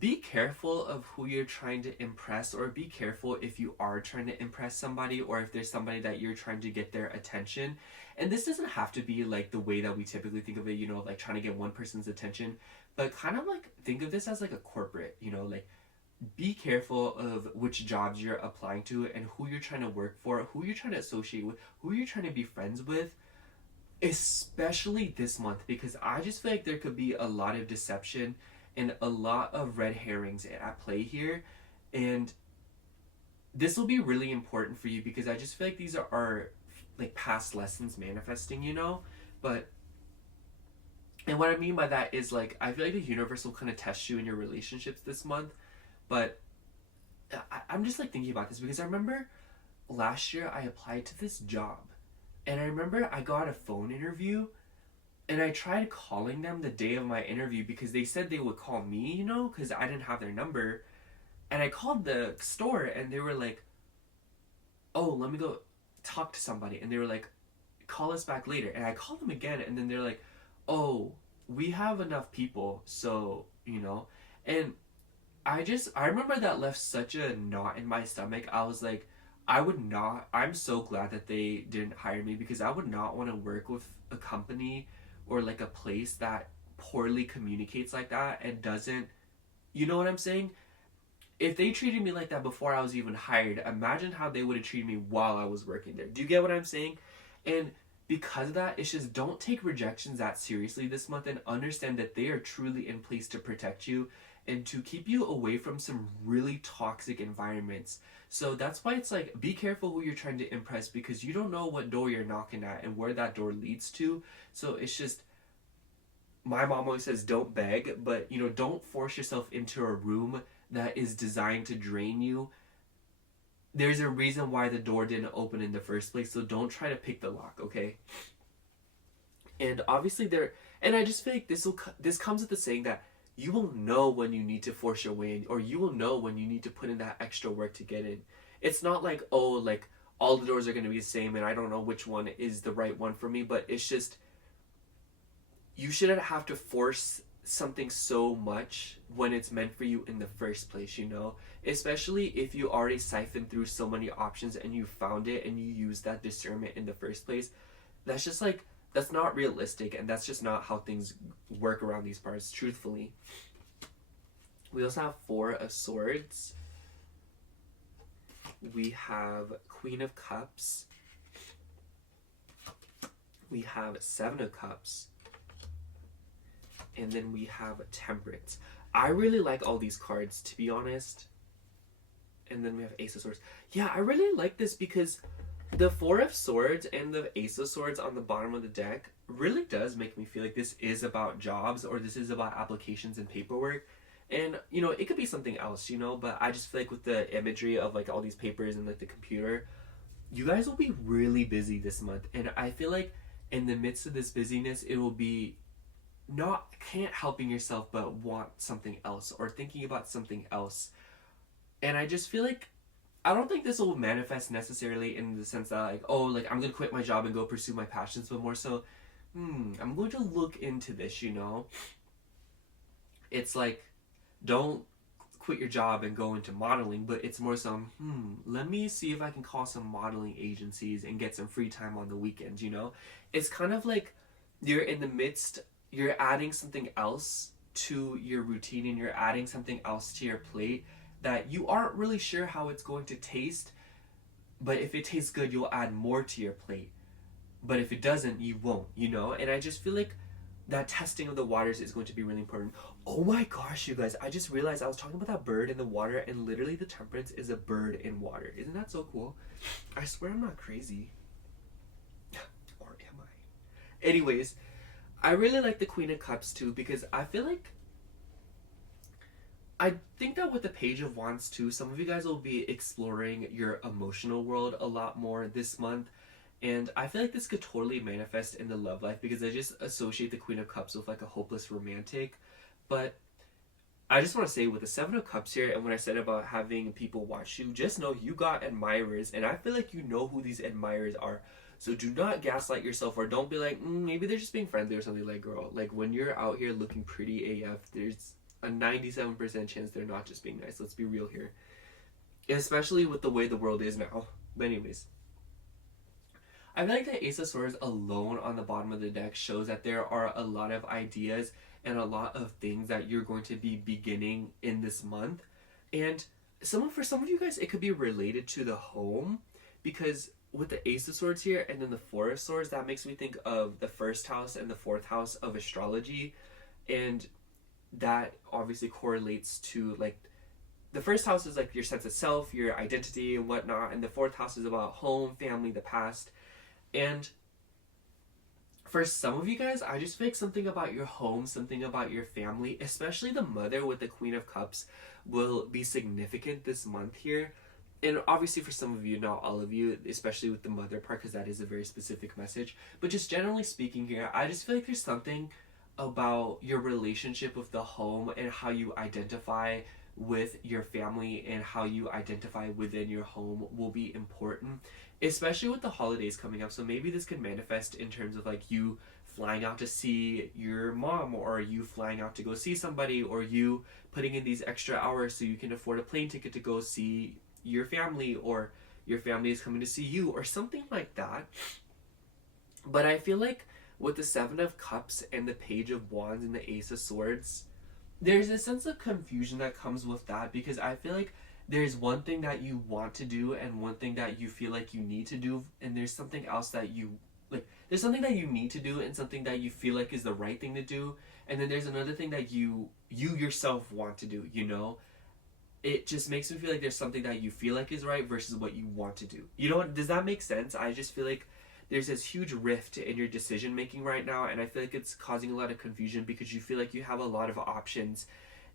be careful of who you're trying to impress, or be careful if you are trying to impress somebody or if there's somebody that you're trying to get their attention. And this doesn't have to be like the way that we typically think of it, you know, like trying to get one person's attention, but kind of like think of this as like a corporate, you know, like be careful of which jobs you're applying to and who you're trying to work for, who you're trying to associate with, who you're trying to be friends with, especially this month, because I just feel like there could be a lot of deception and a lot of red herrings at play here, and this will be really important for you because I just feel like these are like past lessons manifesting, you know. But, and what I mean by that is like I feel like the universe will kind of test you in your relationships this month. But I'm just like thinking about this because I remember last year I applied to this job and I remember I got a phone interview. And I tried calling them the day of my interview because they said they would call me, you know, because I didn't have their number. And I called the store and they were like, oh, let me go talk to somebody. And they were like, call us back later. And I called them again and then they're like, oh, we have enough people. So, you know, and I remember that left such a knot in my stomach. I was like, I'm so glad that they didn't hire me because I would not want to work with a company or like a place that poorly communicates like that and doesn't, you know what I'm saying? If they treated me like that before I was even hired, imagine how they would have treated me while I was working there. Do you get what I'm saying? And because of that, it's just don't take rejections that seriously this month and understand that they are truly in place to protect you and to keep you away from some really toxic environments. So that's why it's like, be careful who you're trying to impress because you don't know what door you're knocking at and where that door leads to. So it's just, my mom always says don't beg, but you know, don't force yourself into a room that is designed to drain you. There's a reason why the door didn't open in the first place, so don't try to pick the lock, okay? And obviously and I just feel like this comes with the saying that you will know when you need to force your way in, or you will know when you need to put in that extra work to get in. It's not like, oh, like all the doors are going to be the same and I don't know which one is the right one for me, but it's just, you shouldn't have to force something so much when it's meant for you in the first place, you know? Especially if you already siphoned through so many options and you found it and you used that discernment in the first place. That's just like, That's not realistic, and that's just not how things work around these parts, truthfully. We also have Four of Swords. We have Queen of Cups. We have Seven of Cups. And then we have Temperance. I really like all these cards, to be honest. And then we have Ace of Swords. Yeah, I really like this because the Four of Swords and the Ace of Swords on the bottom of the deck really does make me feel like this is about jobs, or this is about applications and paperwork. And, you know, it could be something else, you know, but I just feel like with the imagery of, like, all these papers and, like, the computer, you guys will be really busy this month. And I feel like in the midst of this busyness, it will be can't helping yourself but want something else, or thinking about something else. And I just feel like, I don't think this will manifest necessarily in the sense that, like, oh, like, I'm going to quit my job and go pursue my passions, but more so, I'm going to look into this, you know? It's like, don't quit your job and go into modeling, but it's more some, let me see if I can call some modeling agencies and get some free time on the weekends, you know? It's kind of like you're in the midst, you're adding something else to your routine, and you're adding something else to your plate that you aren't really sure how it's going to taste, but if it tastes good, you'll add more to your plate. But if it doesn't, you won't, you know? And I just feel like that testing of the waters is going to be really important. Oh my gosh, you guys, I just realized I was talking about that bird in the water, and literally the Temperance is a bird in water. Isn't that so cool? I swear I'm not crazy. Or am I? Anyways, I really like the Queen of Cups too, because I feel like, I think that with the Page of Wands too, some of you guys will be exploring your emotional world a lot more this month. And I feel like this could totally manifest in the love life, because I just associate the Queen of Cups with, like, a hopeless romantic. But I just want to say, with the Seven of Cups here, and when I said about having people watch you, just know you got admirers, and I feel like you know who these admirers are. So do not gaslight yourself, or don't be like, maybe they're just being friendly or something. Like, girl, like, when you're out here looking pretty AF, there's a 97% chance they're not just being nice. Let's be real here. Especially with the way the world is now. But anyways, I feel like the Ace of Swords alone on the bottom of the deck shows that there are a lot of ideas and a lot of things that you're going to be beginning in this month. And for some of you guys, it could be related to the home, because with the Ace of Swords here and then the Four of Swords, that makes me think of the first house and the fourth house of astrology. And that obviously correlates to, like, the first house is like your sense of self, your identity and whatnot, and the fourth house is about home, family, the past. And for some of you guys, I just feel like something about your home, something about your family, especially the mother with the Queen of Cups, will be significant this month here. And obviously for some of you, not all of you, especially with the mother part, because that is a very specific message. But just generally speaking here, I just feel like there's something about your relationship with the home and how you identify with your family and how you identify within your home will be important, especially with the holidays coming up. So maybe this could manifest in terms of, like, you flying out to see your mom, or you flying out to go see somebody, or you putting in these extra hours so you can afford a plane ticket to go see your family, or your family is coming to see you, or something like that. But I feel like with the Seven of Cups and the Page of Wands and the Ace of Swords, there's a sense of confusion that comes with that, because I feel like there's one thing that you want to do and one thing that you feel like you need to do, and there's something else that you, like, there's something that you need to do and something that you feel like is the right thing to do, and then there's another thing that you yourself want to do, you know? It just makes me feel like there's something that you feel like is right versus what you want to do. You know what? Does that make sense? I just feel like there's this huge rift in your decision making right now, and I feel like it's causing a lot of confusion because you feel like you have a lot of options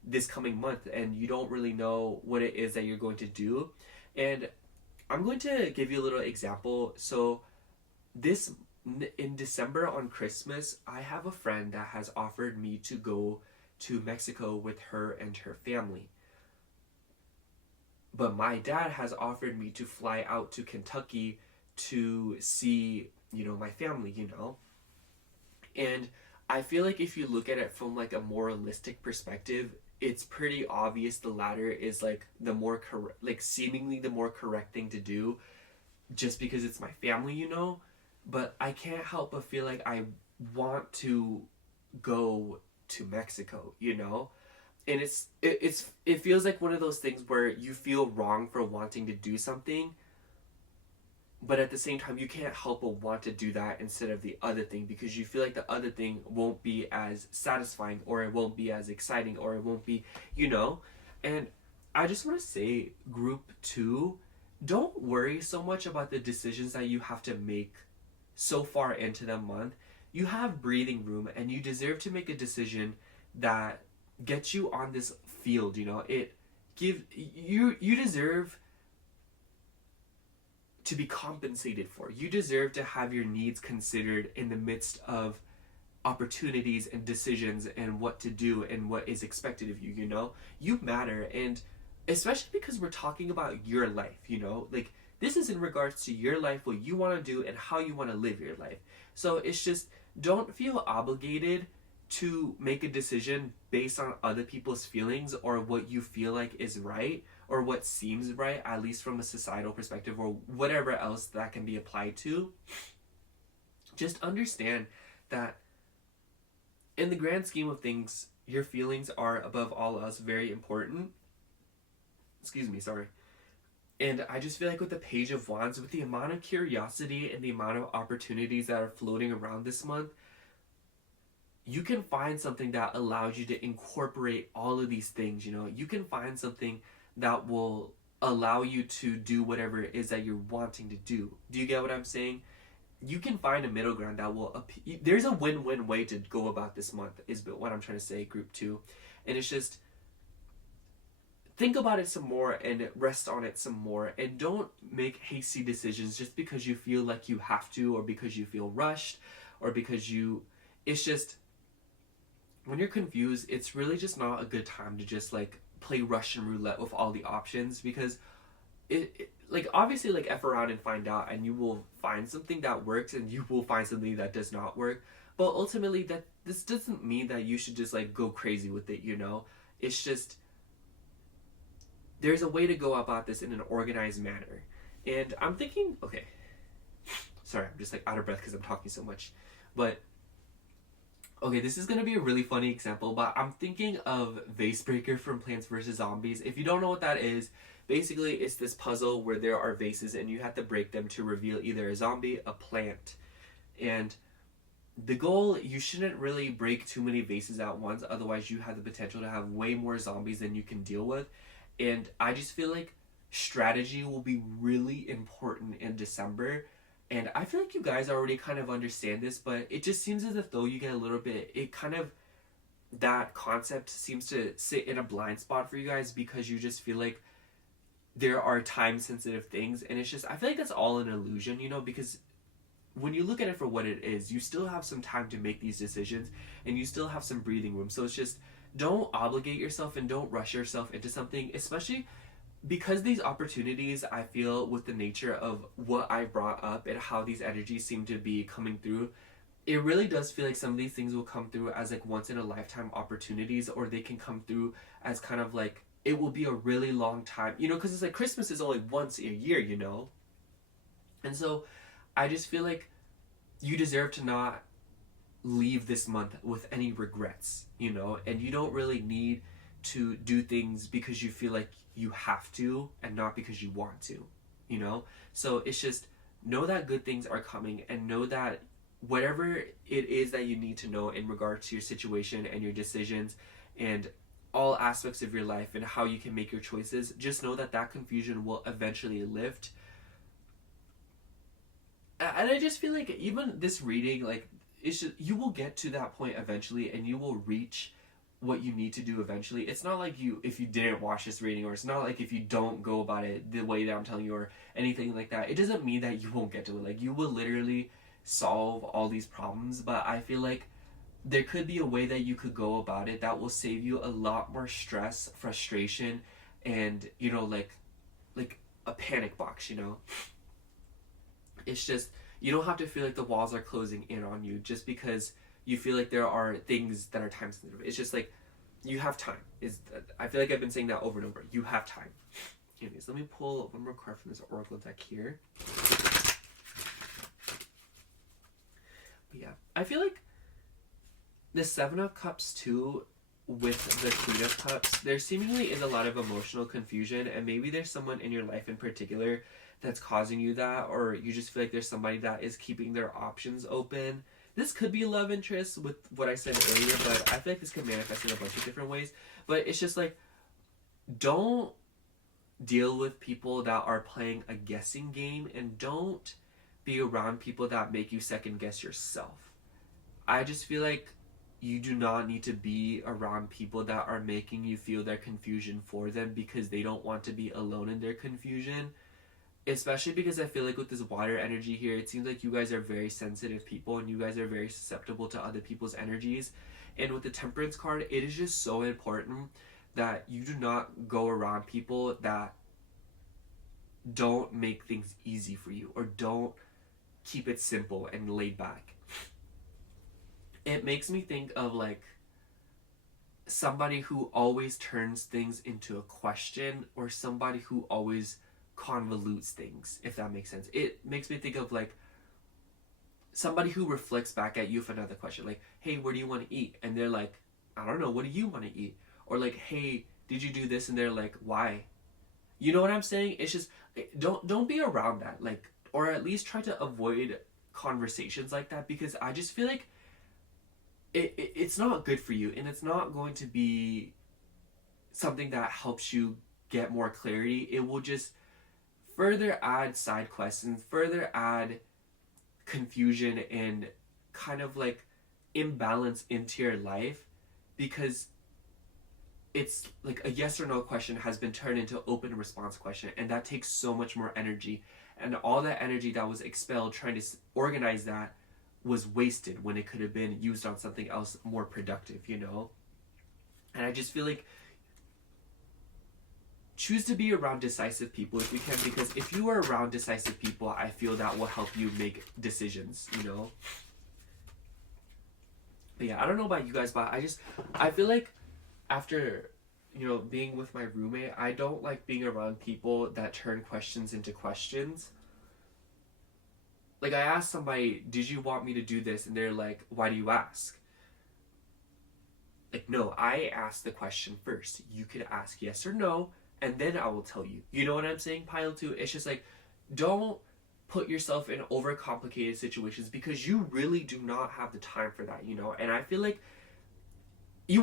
this coming month and you don't really know what it is that you're going to do. And I'm going to give you a little example. So in December on Christmas, I have a friend that has offered me to go to Mexico with her and her family. But my dad has offered me to fly out to Kentucky to see, my family, And I feel like if you look at it from, like, a moralistic perspective, it's pretty obvious the latter is, like, the more seemingly the more correct thing to do, just because it's my family, but I can't help but feel like I want to go to Mexico, you know? And it feels like one of those things where you feel wrong for wanting to do something, but at the same time you can't help but want to do that instead of the other thing, because you feel like the other thing won't be as satisfying, or it won't be as exciting, or it won't be, you know? And I just want to say, group 2, don't worry so much about the decisions that you have to make so far into the month. You have breathing room, and you deserve to make a decision that gets you on this field, you know? You deserve to be compensated for. You deserve to have your needs considered in the midst of opportunities and decisions and what to do and what is expected of you, you know? You matter, and especially because we're talking about your life, you know? Like, this is in regards to your life, what you want to do and how you want to live your life. So it's just, don't feel obligated to make a decision based on other people's feelings or what you feel like is right or what seems right, at least from a societal perspective or whatever else that can be applied to. Just understand that in the grand scheme of things, your feelings are above all else very important. Excuse me, sorry. And I just feel like with the Page of Wands, with the amount of curiosity and the amount of opportunities that are floating around this month, you can find something that allows you to incorporate all of these things, you know? You can find something that will allow you to do whatever it is that you're wanting to do. Do you get what I'm saying? You can find a middle ground that will... There's a win-win way to go about this month, is what I'm trying to say, group 2. And it's just... think about it some more and rest on it some more, and don't make hasty decisions just because you feel like you have to, or because you feel rushed, or because you... It's just... when you're confused, it's really just not a good time to just like play Russian roulette with all the options, because like obviously like F around and find out, and you will find something that works and you will find something that does not work. But ultimately, that this doesn't mean that you should just like go crazy with it, you know? It's just, there's a way to go about this in an organized manner. And I'm thinking, okay, sorry, I'm just like out of breath because I'm talking so much. But okay, this is going to be a really funny example, but I'm thinking of Vase Breaker from Plants vs. Zombies. If you don't know what that is, basically it's this puzzle where there are vases and you have to break them to reveal either a zombie, a plant. And the goal, you shouldn't really break too many vases at once, otherwise you have the potential to have way more zombies than you can deal with. And I just feel like strategy will be really important in December. And I feel like you guys already kind of understand this, but it just seems as if though you get a little bit, it kind of, that concept seems to sit in a blind spot for you guys, because you just feel like there are time sensitive things. And it's just, I feel like that's all an illusion, you know, because when you look at it for what it is, you still have some time to make these decisions and you still have some breathing room. So it's just, don't obligate yourself and don't rush yourself into something, especially because these opportunities, I feel, with the nature of what I brought up and how these energies seem to be coming through, it really does feel like some of these things will come through as like once in a lifetime opportunities, or they can come through as kind of like, it will be a really long time, you know, because it's like Christmas is only once a year, you know? And so I just feel like you deserve to not leave this month with any regrets, you know? And you don't really need to do things because you feel like you have to and not because you want to, you know? So it's just, know that good things are coming, and know that whatever it is that you need to know in regard to your situation and your decisions and all aspects of your life and how you can make your choices, just know that that confusion will eventually lift. And I just feel like even this reading, like, it's just, you will get to that point eventually, and you will reach what you need to do eventually. It's not like if you didn't watch this reading, or it's not like if you don't go about it the way that I'm telling you or anything like that. It doesn't mean that you won't get to it. Like, you will literally solve all these problems, but I feel like there could be a way that you could go about it that will save you a lot more stress, frustration, and, you know, like a panic box, you know? It's just, you don't have to feel like the walls are closing in on you just because you feel like there are things that are time sensitive. It's just like, you have time. I feel like I've been saying that over and over. You have time. Anyways, let me pull one more card from this oracle deck here. yeah, I feel like the Seven of Cups too, with the Queen of Cups, there seemingly is a lot of emotional confusion, and maybe there's someone in your life in particular that's causing you that, or you just feel like there's somebody that is keeping their options open. This could be a love interest with what I said earlier, but I feel like this could manifest in a bunch of different ways. But it's just like, don't deal with people that are playing a guessing game, and don't be around people that make you second guess yourself. I just feel like you do not need to be around people that are making you feel their confusion for them because they don't want to be alone in their confusion. Especially because I feel like with this water energy here, it seems like you guys are very sensitive people and you guys are very susceptible to other people's energies. And with the Temperance card, it is just so important that you do not go around people that don't make things easy for you or don't keep it simple and laid back. It makes me think of like somebody who always turns things into a question, or somebody who always convolutes things, if that makes sense. It makes me think of like somebody who reflects back at you with another question, like, hey, where do you want to eat? And they're like, I don't know, what do you want to eat? Or like, hey, did you do this? And they're like, why? You know what I'm saying? It's just, don't be around that, like, or at least try to avoid conversations like that, because I just feel like it's not good for you, and it's not going to be something that helps you get more clarity. It will just further add side questions, further add confusion and kind of like imbalance into your life, because it's like a yes or no question has been turned into open response question, and that takes so much more energy, and all that energy that was expelled trying to organize that was wasted when it could have been used on something else more productive, you know? And I just feel like choose to be around decisive people if you can, because if you are around decisive people, I feel that will help you make decisions, you know? But yeah, I don't know about you guys, but I feel like after, you know, being with my roommate, I don't like being around people that turn questions into questions. Like, I asked somebody, did you want me to do this? And they're like, why do you ask? Like, no, I asked the question first. You could ask yes or no, and then I will tell you. You know what I'm saying, Pile 2? It's just like, don't put yourself in overcomplicated situations, because you really do not have the time for that, you know? And I feel like you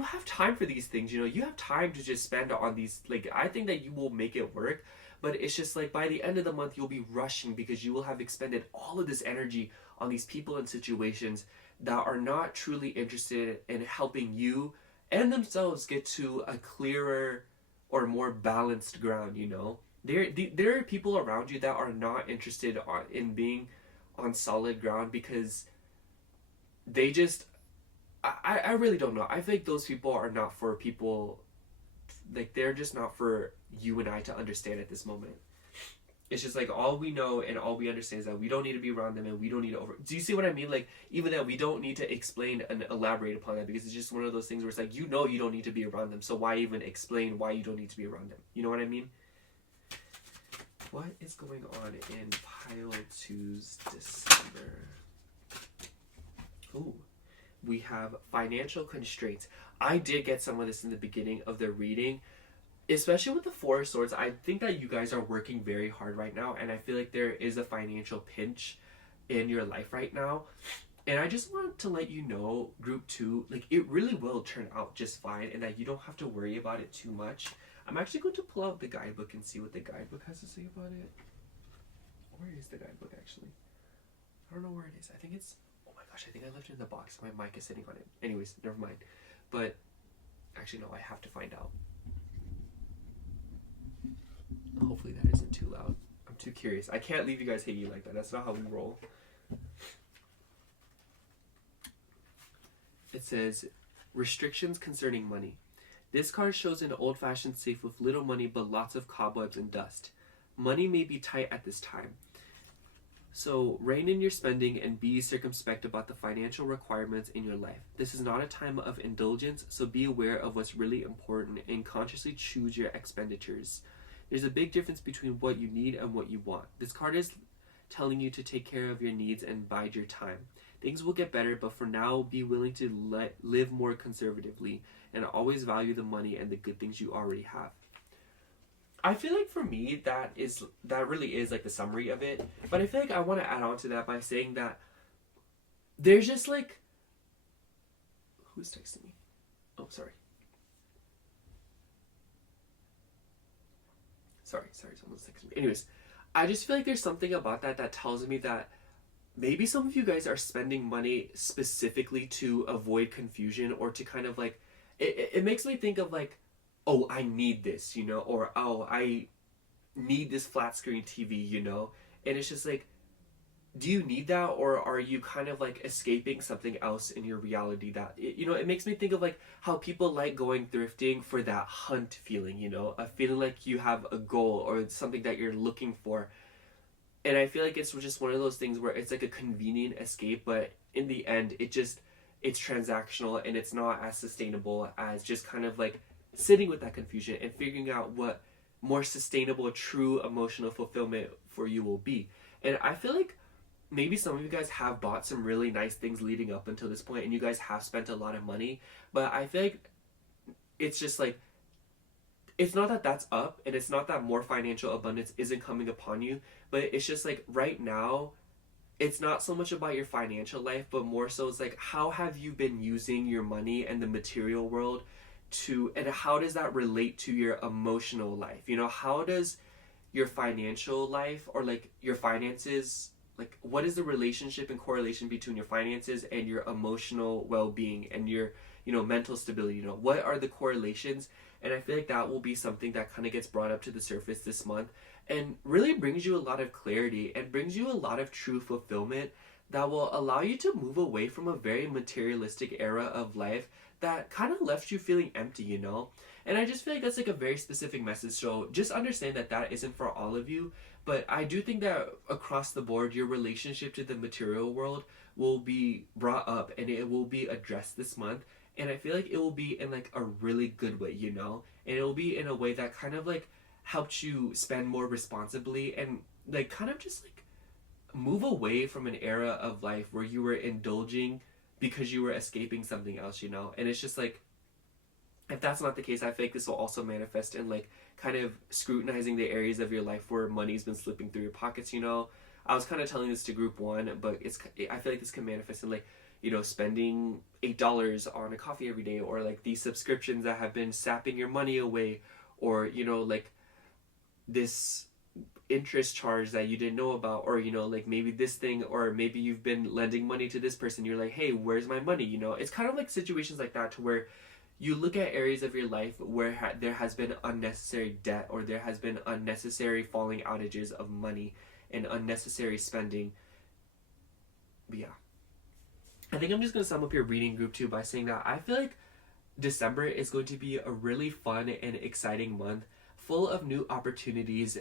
have time for these things, you know? You have time to just spend on these, like, I think that you will make it work. But it's just like by the end of the month, you'll be rushing because you will have expended all of this energy on these people and situations that are not truly interested in helping you and themselves get to a clearer or more balanced ground, you know? There are people around you that are not interested in being on solid ground, because they just, I really don't know. I think those people are not for people, like, they're just not for you and I to understand at this moment. It's just like all we know and all we understand is that we don't need to be around them, and we don't need to do you see what I mean? Like, even that we don't need to explain and elaborate upon that, because it's just one of those things where it's like, you know, you don't need to be around them, so why even explain why you don't need to be around them? You know what I mean? What is going on in Pile 2's December? Ooh. We have financial constraints. I did get some of this in the beginning of the reading, especially with the Four of Swords. I think that you guys are working very hard right now, and I feel like there is a financial pinch in your life right now. And I just want to let you know, group 2, like, it really will turn out just fine, and that you don't have to worry about it too much. I'm actually going to pull out the guidebook and see what the guidebook has to say about it. Where is the guidebook, actually? I don't know where it is. I think it's... Oh my gosh, I think I left it in the box. My mic is sitting on it. Anyways, never mind. But, actually, no, I have to find out. Hopefully that isn't too loud. I'm too curious. I can't leave you guys hanging like that. That's not how we roll. It says, restrictions concerning money. This card shows an old-fashioned safe with little money but lots of cobwebs and dust. Money may be tight at this time. So rein in your spending and be circumspect about the financial requirements in your life. This is not a time of indulgence, so be aware of what's really important and consciously choose your expenditures. There's a big difference between what you need and what you want. This card is telling you to take care of your needs and bide your time. Things will get better, but for now, be willing to live more conservatively and always value the money and the good things you already have. I feel like for me, that really is like the summary of it. But I feel like I want to add on to that by saying that there's just like, who's texting me? Oh, sorry. Sorry, someone's texting me. Anyways, I just feel like there's something about that tells me that maybe some of you guys are spending money specifically to avoid confusion, or to kind of like, it makes me think of like, oh, I need this, you know, or oh, I need this flat screen TV, you know, and it's just like, do you need that, or are you kind of like escaping something else in your reality that, you know, it makes me think of like how people like going thrifting for that hunt feeling, you know, a feeling like you have a goal or something that you're looking for. And I feel like it's just one of those things where it's like a convenient escape, but in the end, it's transactional, and it's not as sustainable as just kind of like sitting with that confusion and figuring out what more sustainable, true emotional fulfillment for you will be. And I feel like maybe some of you guys have bought some really nice things leading up until this point, and you guys have spent a lot of money, but I feel like it's just like, it's not that that's up, and it's not that more financial abundance isn't coming upon you, but it's just like right now, it's not so much about your financial life, but more so it's like, how have you been using your money and the material world and how does that relate to your emotional life? You know, how does your financial life, or like your finances, like what is the relationship and correlation between your finances and your emotional well-being and your, you know, mental stability? You know, what are the correlations? And I feel like that will be something that kind of gets brought up to the surface this month and really brings you a lot of clarity and brings you a lot of true fulfillment that will allow you to move away from a very materialistic era of life that kind of left you feeling empty, you know? And I just feel like that's like a very specific message. So just understand that that isn't for all of you. But I do think that across the board, your relationship to the material world will be brought up and it will be addressed this month. And I feel like it will be in like a really good way, you know? And it will be in a way that kind of like helps you spend more responsibly and like kind of just like move away from an era of life where you were indulging because you were escaping something else, you know? And it's just like, if that's not the case, I think this will also manifest in like kind of scrutinizing the areas of your life where money's been slipping through your pockets, you know? I was kind of telling this to group one, but I feel like this can manifest in like, you know, spending $8 on a coffee every day, or like these subscriptions that have been sapping your money away, or, you know, like this interest charge that you didn't know about, or, you know, like maybe this thing, or maybe you've been lending money to this person, you're like, hey, where's my money? You know, it's kind of like situations like that to where you look at areas of your life where there has been unnecessary debt, or there has been unnecessary falling outages of money and unnecessary spending. But yeah, I think I'm just going to sum up your reading group too by saying that I feel like December is going to be a really fun and exciting month, full of new opportunities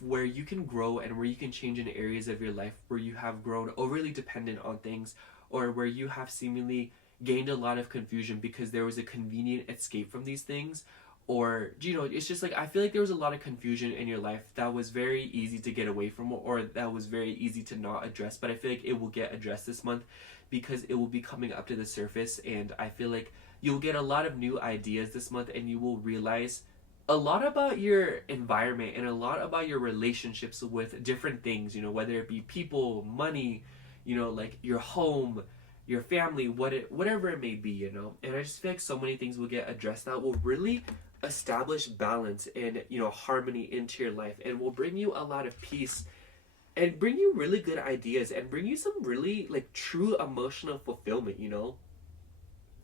where you can grow and where you can change in areas of your life where you have grown overly dependent on things, or where you have seemingly gained a lot of confusion because there was a convenient escape from these things. Or, you know, it's just like, I feel like there was a lot of confusion in your life that was very easy to get away from, or that was very easy to not address, but I feel like it will get addressed this month because it will be coming up to the surface. And I feel like you'll get a lot of new ideas this month, and you will realize a lot about your environment and a lot about your relationships with different things, you know, whether it be people, money, you know, like your home, your family, whatever it may be, you know. And I just feel like so many things will get addressed that will really establish balance and, you know, harmony into your life, and will bring you a lot of peace and bring you really good ideas and bring you some really like true emotional fulfillment, you know.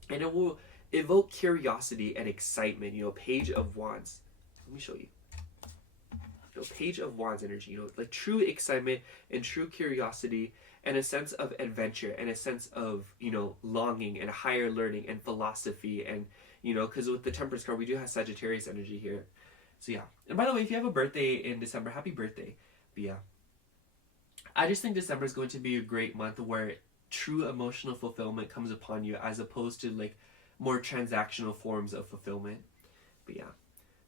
And it will evoke curiosity and excitement, you know. Page of Wands, let me show you. You know, Page of Wands energy, you know, like true excitement and true curiosity and a sense of adventure and a sense of, you know, longing and higher learning and philosophy. And, you know, because with the Temperance card, we do have Sagittarius energy here. So yeah. And by the way, if you have a birthday in December, happy birthday. But yeah, I just think December is going to be a great month where true emotional fulfillment comes upon you, as opposed to like more transactional forms of fulfillment. But yeah,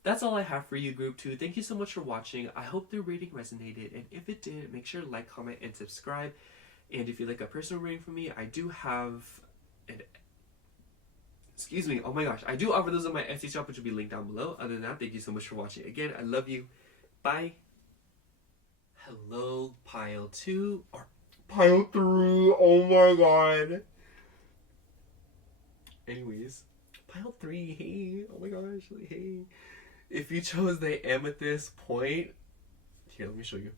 that's all I have for you, group 2. Thank you so much for watching. I hope the reading resonated, and if it did, make sure to like, comment, and subscribe. And if you'd like a personal reading from me, I do have an... Excuse me. Oh my gosh. I do offer those on my Etsy shop, which will be linked down below. Other than that, thank you so much for watching. Again, I love you. Bye. Hello, pile 2. Or pile 3. Oh my god. Anyways, pile 3. Hey. Oh my gosh. Hey. If you chose the amethyst point... Here, let me show you.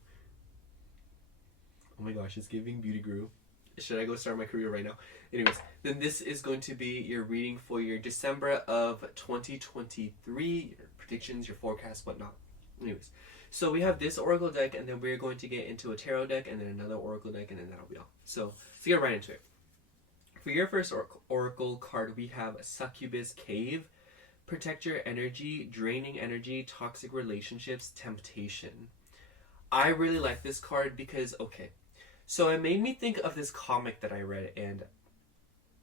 Oh my gosh, it's giving beauty guru. Should I go start my career right now? Anyways, then this is going to be your reading for your December of 2023. Your predictions, your forecast, whatnot. Anyways, so we have this oracle deck, and then we're going to get into a tarot deck, and then another oracle deck, and then that'll be all. So let's get right into it. For your first oracle card, we have Succubus Cave. Protect your energy, draining energy, toxic relationships, temptation. I really like this card because, okay, so it made me think of this comic that I read, and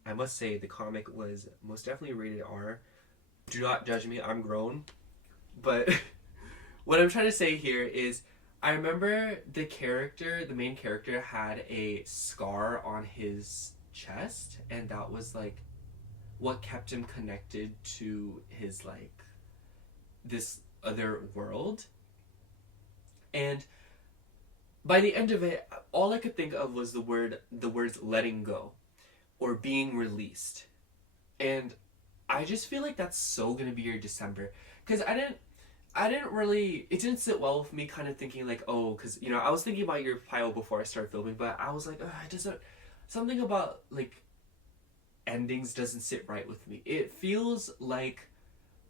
I must say the comic was most definitely rated R. Do not judge me, I'm grown. But what I'm trying to say here is I remember the main character had a scar on his chest, and that was like what kept him connected to his like this other world. And by the end of it, all I could think of was the words letting go or being released. And I just feel like that's so gonna be your December. Because I didn't really, it didn't sit well with me kind of thinking like, oh, because, you know, I was thinking about your pile before I started filming, but I was like, it doesn't, something about like endings doesn't sit right with me. It feels like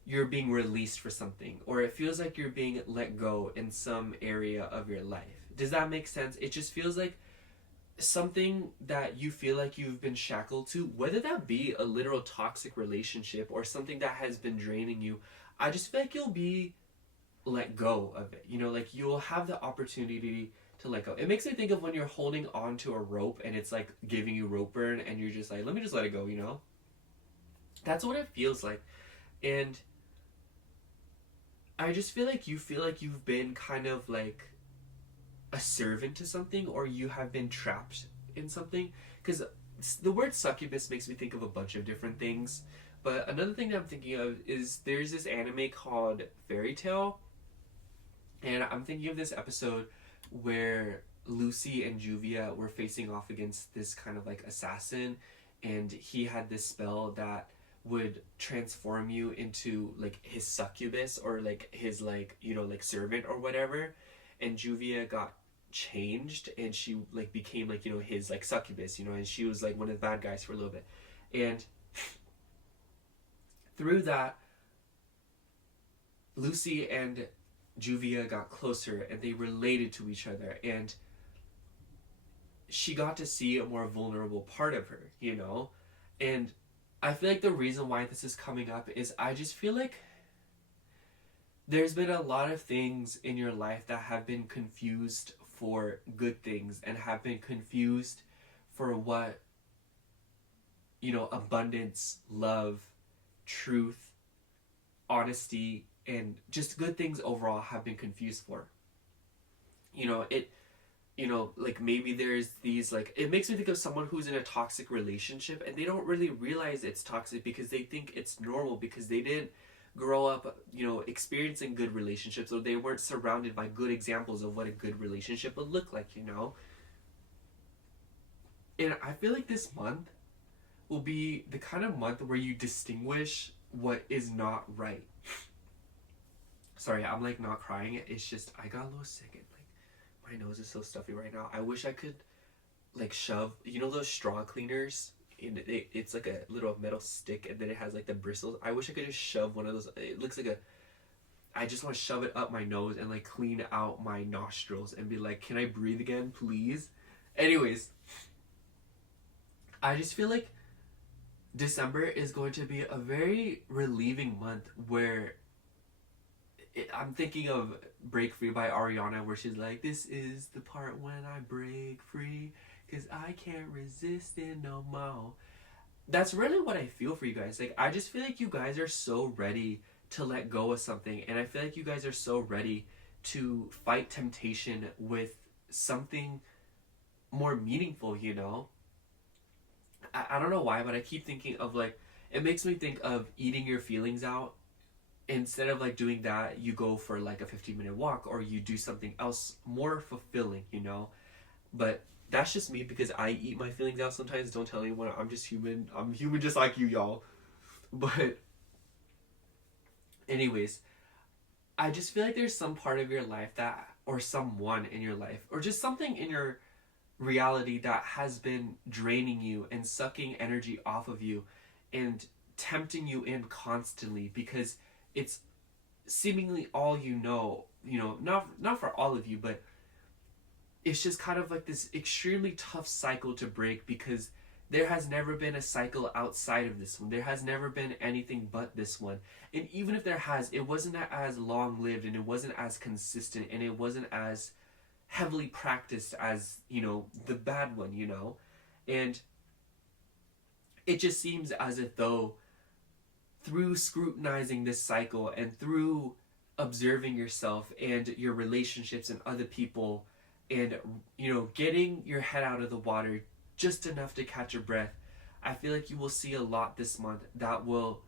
you're being released for something, or it feels like you're being let go in some area of your life. Does that make sense? It just feels like something that you feel like you've been shackled to, whether that be a literal toxic relationship or something that has been draining you. I just feel like you'll be let go of it. You know, like you'll have the opportunity to let go. It makes me think of when you're holding on to a rope and it's like giving you rope burn and you're just like, let me just let it go, you know? That's what it feels like. And I just feel like you've been kind of like a servant to something, or you have been trapped in something. Because the word succubus makes me think of a bunch of different things. But another thing that I'm thinking of is there's this anime called Fairy Tail. And I'm thinking of this episode where Lucy and Juvia were facing off against this kind of like assassin. And he had this spell that would transform you into like his succubus, or like his like, you know, like servant or whatever. And Juvia got changed and she like became like, you know, his like succubus, you know, and she was like one of the bad guys for a little bit. And through that, Lucy and Juvia got closer and they related to each other, and she got to see a more vulnerable part of her, you know. And I feel like the reason why this is coming up is I just feel like there's been a lot of things in your life that have been confused for good things and have been confused for what, you know, abundance, love, truth, honesty, and just good things overall have been confused for. You know, like maybe there's these, like, it makes me think of someone who's in a toxic relationship and they don't really realize it's toxic because they think it's normal because they didn't grow up, you know, experiencing good relationships, or they weren't surrounded by good examples of what a good relationship would look like, you know? And I feel like this month will be the kind of month where you distinguish what is not right. Sorry, I'm like not crying. It's just, I got a little sick and like, my nose is so stuffy right now. I wish I could like shove, you know those straw cleaners? It's like a little metal stick and then it has like the bristles. I wish I could just shove one of those. It looks like I just want to shove it up my nose and like clean out my nostrils and be like, can I breathe again, please? Anyways, I just feel like December is going to be a very relieving month where I'm thinking of Break Free by Ariana, where she's like, this is the part when I break free, 'cause I can't resist it no more. That's really what I feel for you guys. Like, I just feel like you guys are so ready to let go of something. And I feel like you guys are so ready to fight temptation with something more meaningful, you know? I don't know why, but I keep thinking of like, it makes me think of eating your feelings out. Instead of like doing that, you go for like a 15-minute walk or you do something else more fulfilling, you know? But that's just me because I eat my feelings out sometimes. Don't tell anyone. I'm just human. I'm human just like you, y'all. But, anyways, I just feel like there's some part of your life that, or someone in your life, or just something in your reality that has been draining you and sucking energy off of you and tempting you in constantly because it's seemingly all you know, not for all of you, but it's just kind of like this extremely tough cycle to break because there has never been a cycle outside of this one. There has never been anything but this one. And even if there has, it wasn't as long lived and it wasn't as consistent and it wasn't as heavily practiced as, you know, the bad one, you know? And it just seems as if though through scrutinizing this cycle and through observing yourself and your relationships and other people and, you know, getting your head out of the water just enough to catch your breath, I feel like you will see a lot this month that will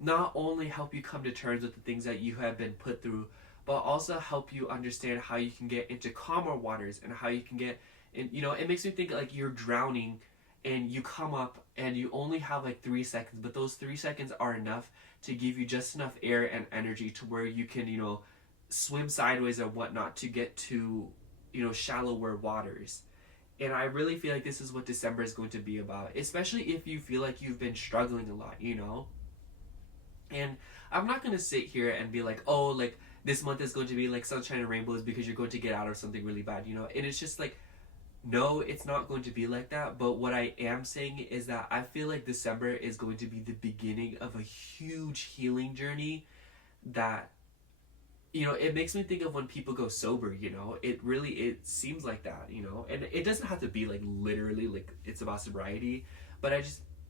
not only help you come to terms with the things that you have been put through, but also help you understand how you can get into calmer waters and how you can get in, you know, it makes me think like you're drowning and you come up and you only have like 3 seconds, but those 3 seconds are enough to give you just enough air and energy to where you can, you know, swim sideways or whatnot to get to, you know, shallower waters. And I really feel like this is what December is going to be about, especially if you feel like you've been struggling a lot, you know? And I'm not going to sit here and be like, oh, like, this month is going to be like sunshine and rainbows because you're going to get out of something really bad, you know? And it's just like, no, it's not going to be like that. But what I am saying is that I feel like December is going to be the beginning of a huge healing journey that, you know, it makes me think of when people go sober, you know, it seems like that, you know, and it doesn't have to be like literally like it's about sobriety, but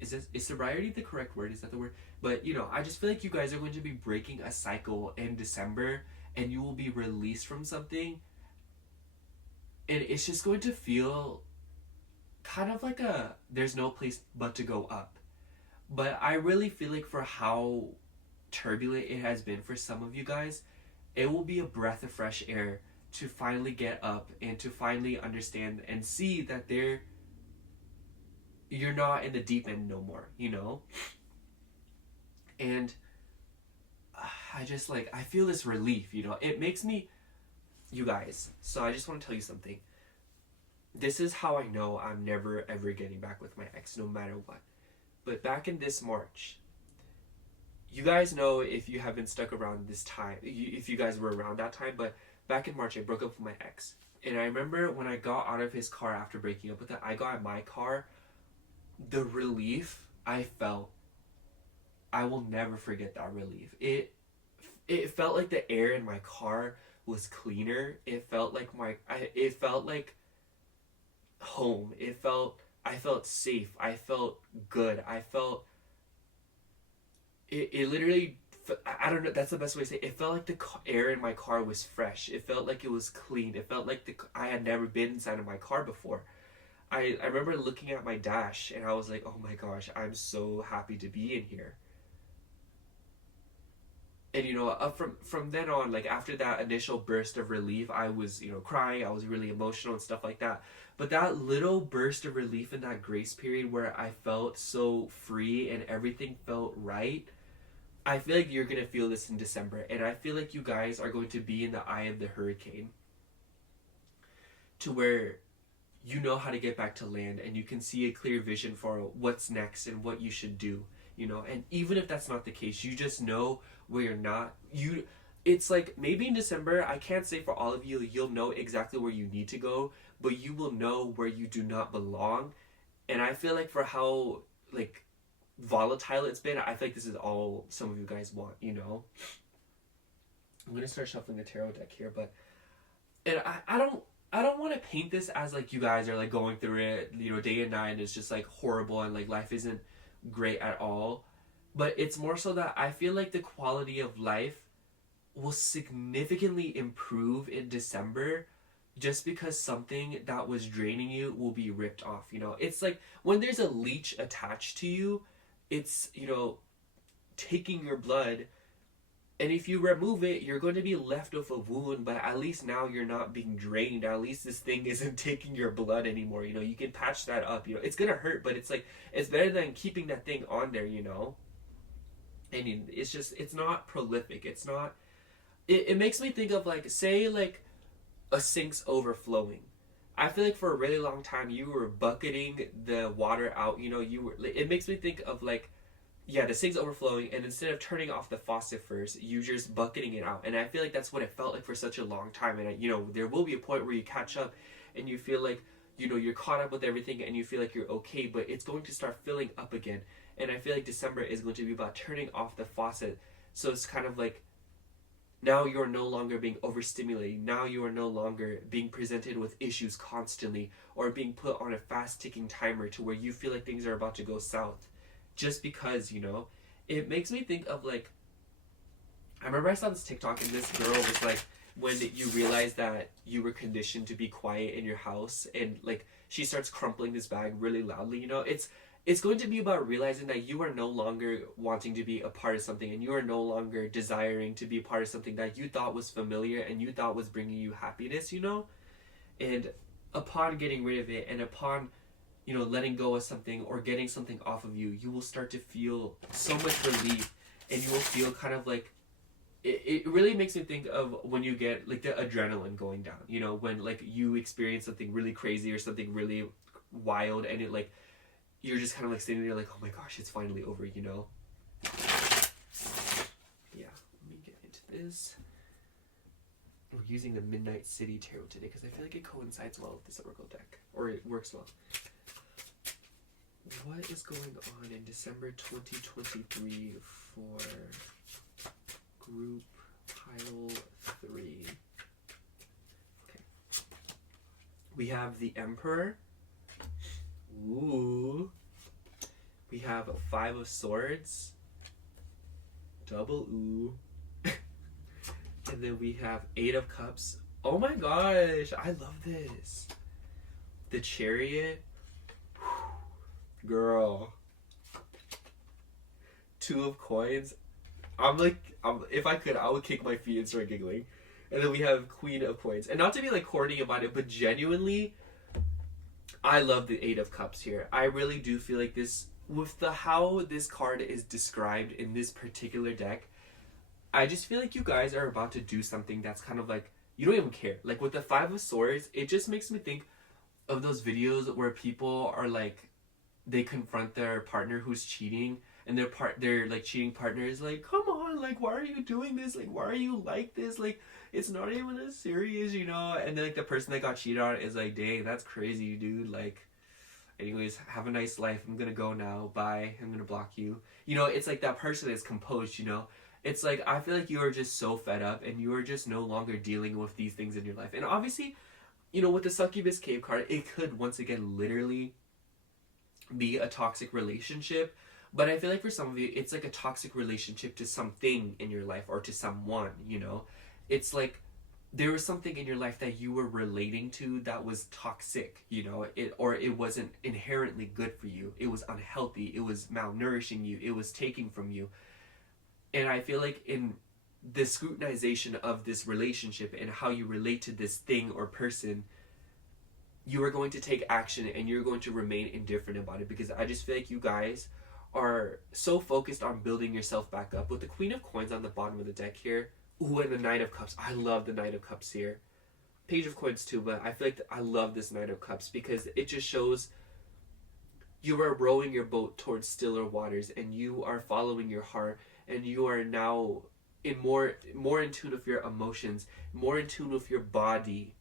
is sobriety the correct word? Is that the word? But, you know, I just feel like you guys are going to be breaking a cycle in December and you will be released from something and it's just going to feel kind of like there's no place but to go up. But I really feel like for how turbulent it has been for some of you guys, it will be a breath of fresh air to finally get up and to finally understand and see that you're not in the deep end no more, you know? And I just like, I feel this relief, you know? It makes me, you guys, so I just want to tell you something. This is how I know I'm never ever getting back with my ex, no matter what. But back in this March, you guys know if you have been stuck around this time, if you guys were around that time, but back in March, I broke up with my ex. And I remember when I got out of his car after breaking up with him, I got in my car, the relief I felt, I will never forget that relief. It felt like the air in my car was cleaner. It felt like it felt like home. I felt safe. I felt good. It literally, I don't know, that's the best way to say it. It felt like the air in my car was fresh. It felt like it was clean. It felt like I had never been inside of my car before. I remember looking at my dash and I was like, oh my gosh, I'm so happy to be in here. And, you know, from then on, like after that initial burst of relief, I was, you know, crying. I was really emotional and stuff like that. But that little burst of relief in that grace period where I felt so free and everything felt right, I feel like you're going to feel this in December. And I feel like you guys are going to be in the eye of the hurricane to where you know how to get back to land and you can see a clear vision for what's next and what you should do, you know. And even if that's not the case, you just know where you're not. It's like maybe in December, I can't say for all of you, you'll know exactly where you need to go, but you will know where you do not belong. And I feel like for how like volatile it's been, I feel like this is all some of you guys want, you know. I'm gonna start shuffling the tarot deck here, but and I don't want to paint this as like you guys are like going through it, you know, day and night and it's just like horrible and like life isn't great at all. But it's more so that I feel like the quality of life will significantly improve in December just because something that was draining you will be ripped off, you know? It's like when there's a leech attached to you, it's, you know, taking your blood, and if you remove it, you're going to be left with a wound, but at least now you're not being drained. At least this thing isn't taking your blood anymore, you know? You can patch that up, you know? It's gonna hurt, but it's like, it's better than keeping that thing on there, you know? And it's just, it's not prolific. It's not, it makes me think of like, say like a sink's overflowing. I feel like for a really long time you were bucketing the water out, you know, it makes me think of like, yeah, the sink's overflowing, and instead of turning off the faucet first, you just bucketing it out. And I feel like that's what it felt like for such a long time. And you know, there will be a point where you catch up and you feel like, you know, you're caught up with everything and you feel like you're okay, but it's going to start filling up again. And I feel like December is going to be about turning off the faucet. So it's kind of like, now you are no longer being overstimulated. Now you are no longer being presented with issues constantly, or being put on a fast ticking timer to where you feel like things are about to go south. Just because, you know, it makes me think of like, I remember I saw this TikTok and this girl was like, when you realize that you were conditioned to be quiet in your house, and like she starts crumpling this bag really loudly, you know, it's going to be about realizing that you are no longer wanting to be a part of something, and you are no longer desiring to be a part of something that you thought was familiar and you thought was bringing you happiness, you know? And upon getting rid of it, and upon, you know, letting go of something or getting something off of you, you will start to feel so much relief, and you will feel kind of like, it really makes me think of when you get like the adrenaline going down, you know, when like you experience something really crazy or something really wild, and it like, you're just kind of like sitting there like, oh my gosh, it's finally over, you know? Yeah, let me get into this. We're using the Midnight City Tarot today because I feel like it coincides well with this Oracle deck, or it works well. What is going on in December 2023 for group pile 3? Okay. We have the Emperor. Ooh. We have 5 of Swords. Double ooh. And then we have 8 of Cups. Oh my gosh, I love this. The Chariot. Girl. 2 of Coins. If I could, I would kick my feet and start giggling. And then we have Queen of Coins. And not to be like corny about it, but genuinely, I love the 8 of Cups here. I really do feel like this, with how this card is described in this particular deck, I just feel like you guys are about to do something that's kind of like, you don't even care. Like with the 5 of Swords, it just makes me think of those videos where people are like, they confront their partner who's cheating, and their like cheating partner is like, come on, like, why are you doing this? Like, why are you like this? Like, it's not even as serious, you know? And then like the person that got cheated on is like, dang, that's crazy, dude. Like, anyways, have a nice life. I'm gonna go now. Bye. I'm gonna block you. You know, it's like that person is composed, you know? It's like, I feel like you are just so fed up, and you are just no longer dealing with these things in your life. And obviously, you know, with the Succubus Cave card, it could once again literally be a toxic relationship. But I feel like for some of you, it's like a toxic relationship to something in your life, or to someone, you know? It's like there was something in your life that you were relating to that was toxic, you know? It wasn't inherently good for you. It was unhealthy. It was malnourishing you. It was taking from you. And I feel like in the scrutinization of this relationship and how you relate to this thing or person, you are going to take action, and you're going to remain indifferent about it, because I just feel like you guys are so focused on building yourself back up. With the Queen of Coins on the bottom of the deck here, ooh, and the Knight of Cups. I love the Knight of Cups here. Page of Coins too, but I feel like I love this Knight of Cups because it just shows you are rowing your boat towards stiller waters, and you are following your heart, and you are now in more in tune with your emotions, more in tune with your body.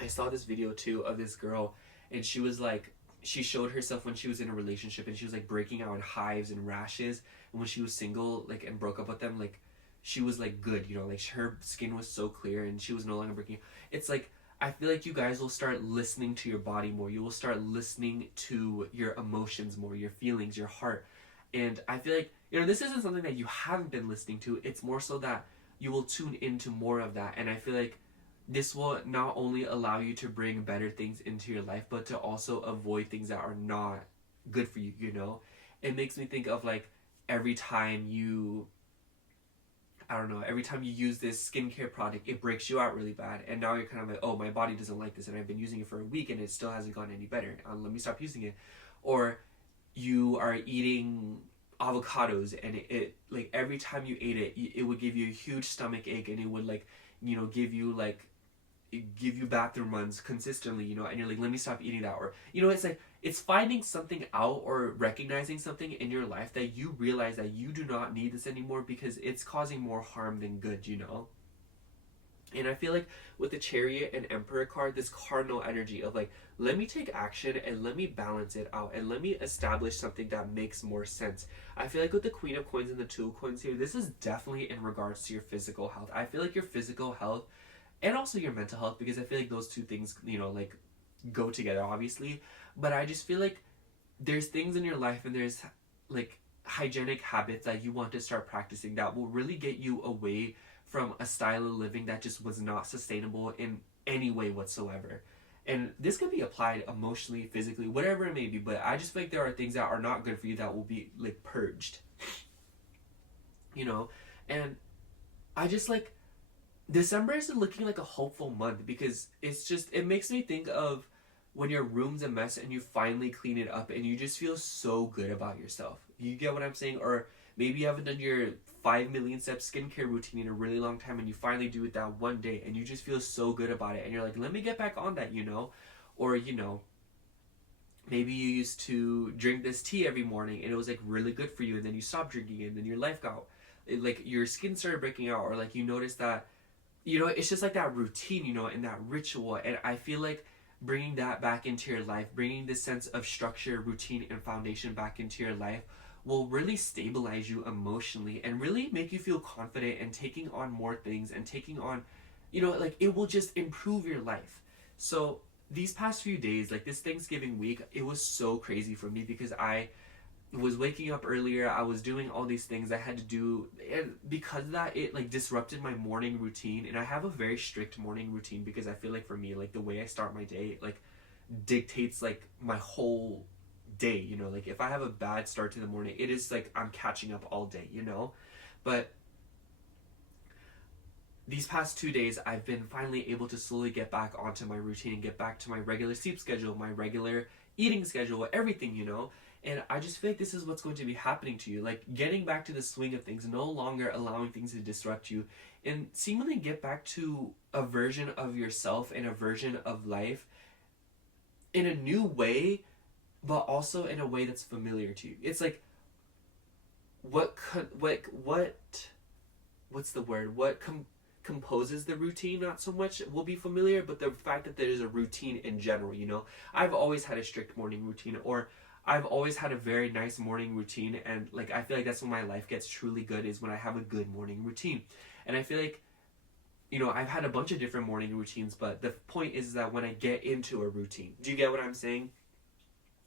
I saw this video too of this girl, and she was like, she showed herself when she was in a relationship, and she was like breaking out in hives and rashes, and when she was single, like, and broke up with them, like, she was like good, you know, like her skin was so clear and she was no longer breaking. It's like, I feel like you guys will start listening to your body more. You will start listening to your emotions more, your feelings, your heart. And I feel like, you know, this isn't something that you haven't been listening to. It's more so that you will tune into more of that. And I feel like this will not only allow you to bring better things into your life, but to also avoid things that are not good for you, you know? It makes me think of like every time you, I don't know, every time you use this skincare product, it breaks you out really bad. And now you're kind of like, oh, my body doesn't like this and I've been using it for a week and it still hasn't gotten any better. Let me stop using it. Or you are eating avocados and it like every time you ate it, it would give you a huge stomach ache and it would like, you know, give you bathroom runs consistently, you know, and you're like, let me stop eating that. Or, you know, it's like, it's finding something out or recognizing something in your life that you realize that you do not need this anymore because it's causing more harm than good, you know? And I feel like with the Chariot and Emperor card, this cardinal energy of like, let me take action and let me balance it out and let me establish something that makes more sense. I feel like with the Queen of Coins and the Two of Coins here, this is definitely in regards to your physical health. I feel like your physical health and also your mental health, because I feel like those two things, you know, like go together obviously. But I just feel like there's things in your life and there's like hygienic habits that you want to start practicing that will really get you away from a style of living that just was not sustainable in any way whatsoever. And this could be applied emotionally, physically, whatever it may be, but I just feel like there are things that are not good for you that will be like purged, you know? And I just like, December is looking like a hopeful month because it's just, it makes me think of when your room's a mess and you finally clean it up and you just feel so good about yourself. You get what I'm saying? Or maybe you haven't done your 5 million steps skincare routine in a really long time and you finally do it that one day and you just feel so good about it and you're like, let me get back on that, you know? Or, you know, maybe you used to drink this tea every morning and it was like really good for you and then you stopped drinking it and then your life got, like your skin started breaking out, or like you noticed that, you know, it's just like that routine, you know, and that ritual. And I feel like bringing that back into your life, bringing this sense of structure, routine, and foundation back into your life will really stabilize you emotionally and really make you feel confident and taking on more things and taking on, you know, like it will just improve your life. So these past few days, like this Thanksgiving week, it was so crazy for me because I was waking up earlier, I was doing all these things I had to do, and because of that, it like disrupted my morning routine. And I have a very strict morning routine because I feel like for me, like the way I start my day like dictates like my whole day, you know? Like if I have a bad start to the morning, it is like I'm catching up all day, you know? But these past 2 days, I've been finally able to slowly get back onto my routine and get back to my regular sleep schedule, my regular eating schedule, everything, you know? And I just feel like this is what's going to be happening to you. Like getting back to the swing of things, no longer allowing things to disrupt you, and seemingly get back to a version of yourself and a version of life in a new way, but also in a way that's familiar to you. It's like, what's the word? Composes the routine not so much will be familiar, but the fact that there is a routine in general, you know? I've always had a strict morning routine, or I've always had a very nice morning routine, and like I feel like that's when my life gets truly good, is when I have a good morning routine. And I feel like, you know, I've had a bunch of different morning routines, but the point is that when I get into a routine, do you get what I'm saying?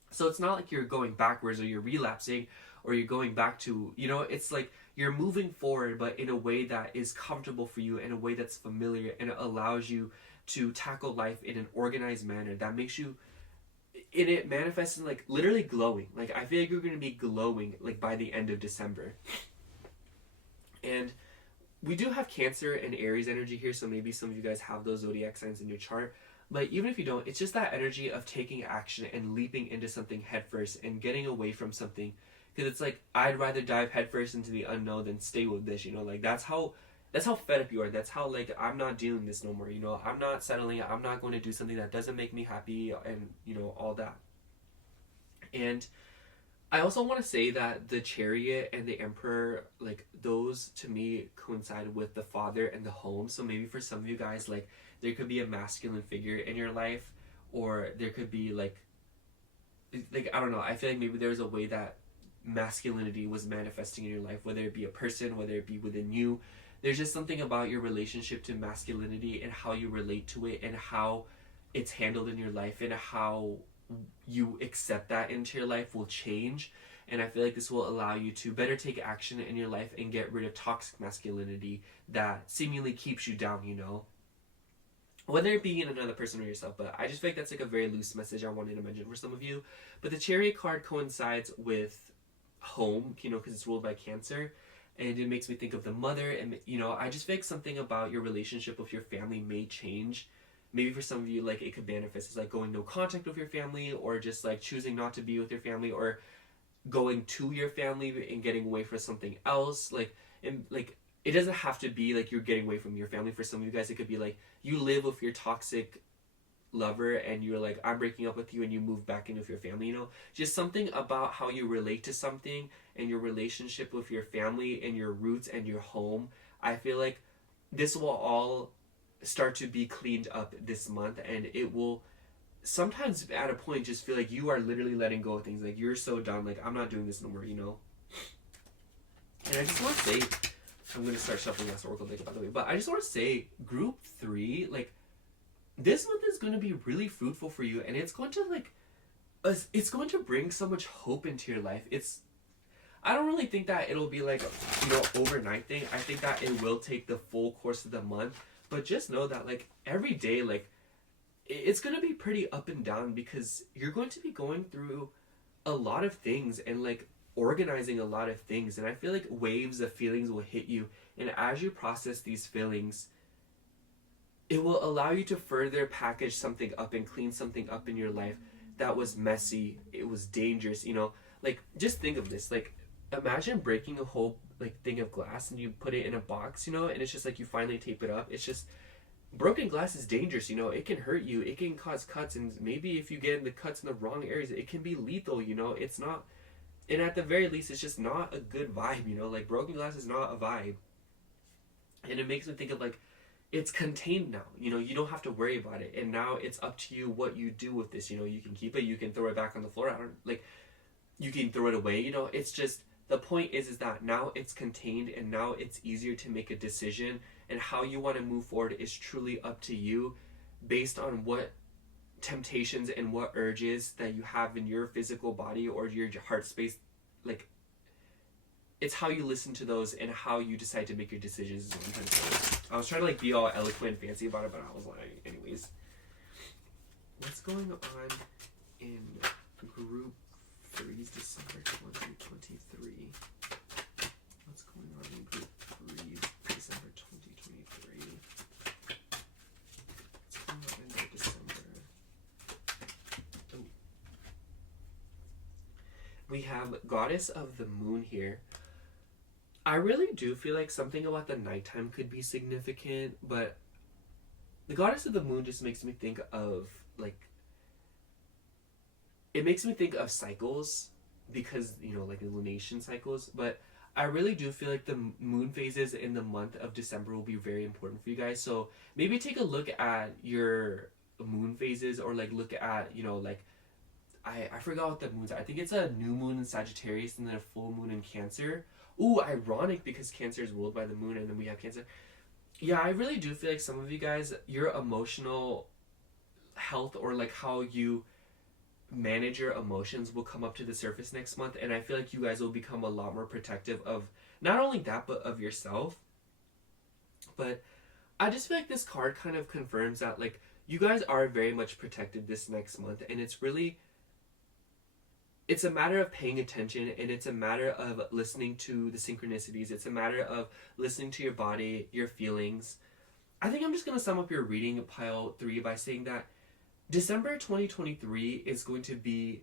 So it's not like you're going backwards or you're relapsing or you're going back to, you know, it's like you're moving forward, but in a way that is comfortable for you, in a way that's familiar, and it allows you to tackle life in an organized manner that makes you, and it manifests in like literally glowing. Like I feel like you're going to be glowing like by the end of December. And we do have Cancer and Aries energy here, so maybe some of you guys have those zodiac signs in your chart. But even if you don't, it's just that energy of taking action and leaping into something headfirst and getting away from something. Because it's like, I'd rather dive headfirst into the unknown than stay with this, you know? Like that's how fed up you are. That's how like, I'm not dealing this no more, you know? I'm not settling. I'm not going to do something that doesn't make me happy, and, you know, all that. And I also want to say that the Chariot and the Emperor, like those to me coincide with the father and the home. So maybe for some of you guys, like there could be a masculine figure in your life, or there could be like I don't know. I feel like maybe there's a way that masculinity was manifesting in your life, whether it be a person, whether it be within you. There's just something about your relationship to masculinity and how you relate to it and how it's handled in your life and how you accept that into your life will change. And I feel like this will allow you to better take action in your life and get rid of toxic masculinity that seemingly keeps you down, you know? whether it be in another person or yourself. But I just feel like that's like a very loose message I wanted to mention for some of you. But the Chariot card coincides with home, you know, because it's ruled by Cancer, and it makes me think of the mother. And you know, I just feel like something about your relationship with your family may change. Maybe for some of you, like, it could manifest as like going no contact with your family, or just like choosing not to be with your family, or going to your family and getting away for something else. Like, and like, it doesn't have to be like you're getting away from your family. For some of you guys, it could be like you live with your toxic lover and you're like, I'm breaking up with you, and you move back in with your family. You know, just something about how you relate to something and your relationship with your family and your roots and your home. I feel like this will all start to be cleaned up this month, and it will sometimes at a point just feel like you are literally letting go of things. Like, you're so done, like, I'm not doing this no more, you know. And I just want to say, I'm going to start shuffling this oracle deck, by the way, but I just want to say, group 3, like, this month is going to be really fruitful for you, and it's going to like it's going to bring so much hope into your life. I don't really think that it'll be like, you know, overnight thing. I think that it will take the full course of the month, but just know that like every day, like, it's going to be pretty up and down, because you're going to be going through a lot of things and like organizing a lot of things, and I feel like waves of feelings will hit you, and as you process these feelings, it will allow you to further package something up and clean something up in your life that was messy, it was dangerous, you know. Like, just think of this, like, imagine breaking a whole like thing of glass and you put it in a box, you know, and it's just like you finally tape it up. It's just, broken glass is dangerous, you know. It can hurt you, it can cause cuts, and maybe if you get the cuts in the wrong areas, it can be lethal, you know. It's not, and at the very least, it's just not a good vibe, you know. Like, broken glass is not a vibe. And it makes me think of like, it's contained now, you know. You don't have to worry about it, and now it's up to you what you do with this, you know. You can keep it, you can throw it back on the floor, I don't, like, you can throw it away, you know. It's just, the point is that now it's contained, and now it's easier to make a decision, and how you want to move forward is truly up to you, based on what temptations and what urges that you have in your physical body or your heart space. Like, it's how you listen to those and how you decide to make your decisions is what I'm trying to say. I was trying to like be all eloquent and fancy about it, but I was like, anyways. What's going on in group 3's December 2023? What's going on in group 3's December 2023? What's going on in their December? Oh. We have Goddess of the Moon here. I really do feel like something about the nighttime could be significant, but the Goddess of the Moon just makes me think of like, it makes me think of cycles, because, you know, like the lunation cycles, but I really do feel like the moon phases in the month of December will be very important for you guys. So maybe take a look at your moon phases, or like look at, you know, like, I forgot what the moons are. I think it's a new moon in Sagittarius and then a full moon in Cancer. Ooh, ironic, because Cancer is ruled by the moon and then we have Cancer. Yeah, I really do feel like some of you guys, your emotional health, or like how you manage your emotions, will come up to the surface next month, and I feel like you guys will become a lot more protective of not only that, but of yourself. But I just feel like this card kind of confirms that like you guys are very much protected this next month, and it's really, it's a matter of paying attention, and it's a matter of listening to the synchronicities. It's a matter of listening to your body, your feelings. I think I'm just going to sum up your reading pile 3 by saying that December 2023 is going to be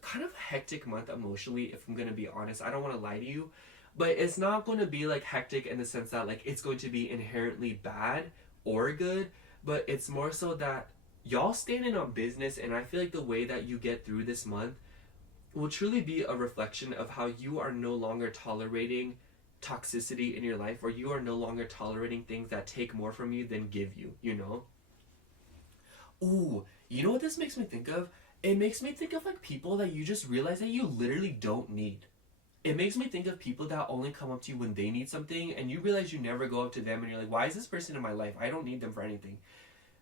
kind of a hectic month emotionally, if I'm going to be honest. I don't want to lie to you, but it's not going to be like hectic in the sense that like it's going to be inherently bad or good, but it's more so that y'all standing on business, and I feel like the way that you get through this month will truly be a reflection of how you are no longer tolerating toxicity in your life, or you are no longer tolerating things that take more from you than give you, you know? Ooh, you know what this makes me think of? It makes me think of like people that you just realize that you literally don't need. It makes me think of people that only come up to you when they need something, and you realize you never go up to them, and you're like, why is this person in my life? I don't need them for anything.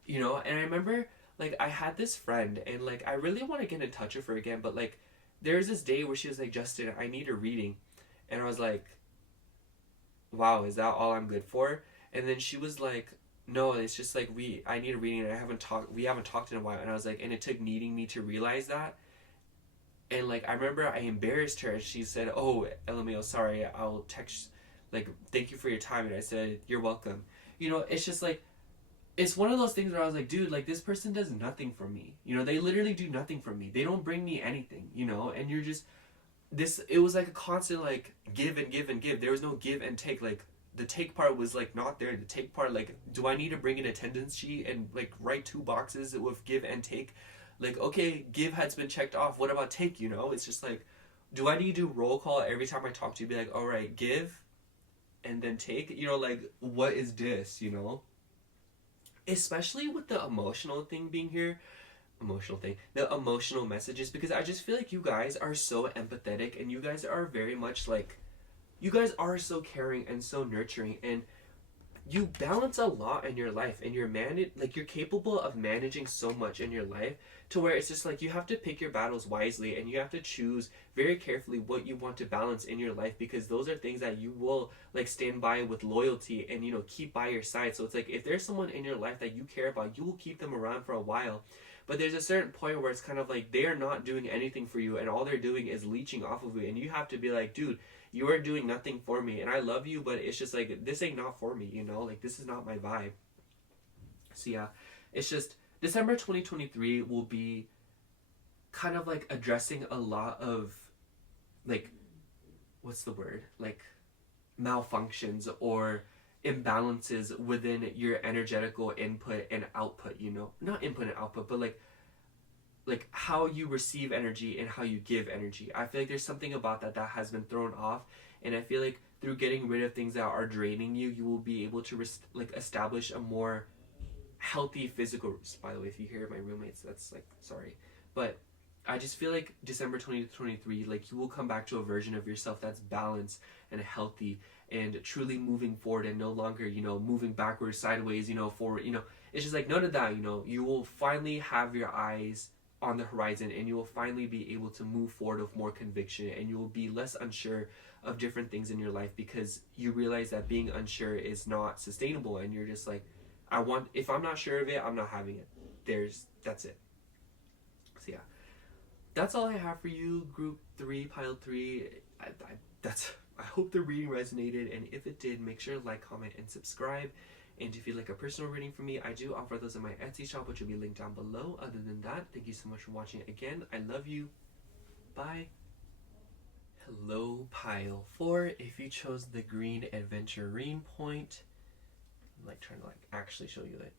You know? And I remember, like, I had this friend, and like, I really want to get in touch with her again, but like, there was this day where she was like, Justin, I need a reading. And I was like, wow, is that all I'm good for? And then she was like, no, it's just like I need a reading and we haven't talked in a while. And I was like, and it took needing me to realize that. And like, I remember I embarrassed her and she said, oh, LMAO, sorry, I'll text, like, thank you for your time. And I said, you're welcome. You know, it's just like, it's one of those things where I was like, dude, like, this person does nothing for me. You know, they literally do nothing for me. They don't bring me anything, you know, and you're just, it was like a constant, like, give and give and give. There was no give and take. Like, the take part was, like, not there. The take part, like, do I need to bring an attendance sheet and, like, write 2 boxes with give and take? Like, okay, give has been checked off. What about take, you know? It's just like, do I need to do roll call every time I talk to you? Be like, all right, give and then take? You know, like, what is this, you know? Especially with the emotional thing being here, the emotional messages, because I just feel like you guys are so empathetic and you guys are very much like, you guys are so caring and so nurturing, and you balance a lot in your life, and you're capable of managing so much in your life to where it's just like you have to pick your battles wisely and you have to choose very carefully what you want to balance in your life, because those are things that you will like stand by with loyalty and, you know, keep by your side. So it's like, if there's someone in your life that you care about, you will keep them around for a while. But there's a certain point where it's kind of like they are not doing anything for you and all they're doing is leeching off of you, and you have to be like, dude, you are doing nothing for me and I love you, but it's just like, this ain't not for me, you know, like, this is not my vibe. So yeah, it's just December 2023 will be kind of like addressing a lot of, like, what's the word, like, malfunctions or imbalances within your energetical input and output, you know, not input and output, but like how you receive energy and how you give energy. I feel like there's something about that has been thrown off, and I feel like through getting rid of things that are draining you, you will be able to like establish a more healthy physical. By the way, if you hear my roommates, that's like, sorry, but I just feel like December 2023, like, you will come back to a version of yourself that's balanced and healthy and truly moving forward, and no longer, you know, moving backwards, sideways, you know, forward, you know. It's just like, none of that, you know. You will finally have your eyes on the horizon, and you will finally be able to move forward with more conviction, and you will be less unsure of different things in your life, because you realize that being unsure is not sustainable, and you're just like, if I'm not sure of it, I'm not having it. That's it. So yeah, that's all I have for you, group 3, pile 3. I hope the reading resonated, and if it did, make sure to like, comment, and subscribe. And if you'd like a personal reading from me, I do offer those in my Etsy shop, which will be linked down below. Other than that, thank you so much for watching again. I love you. Bye. Hello, pile 4. If you chose the green aventurine point, I'm like trying to like actually show you that,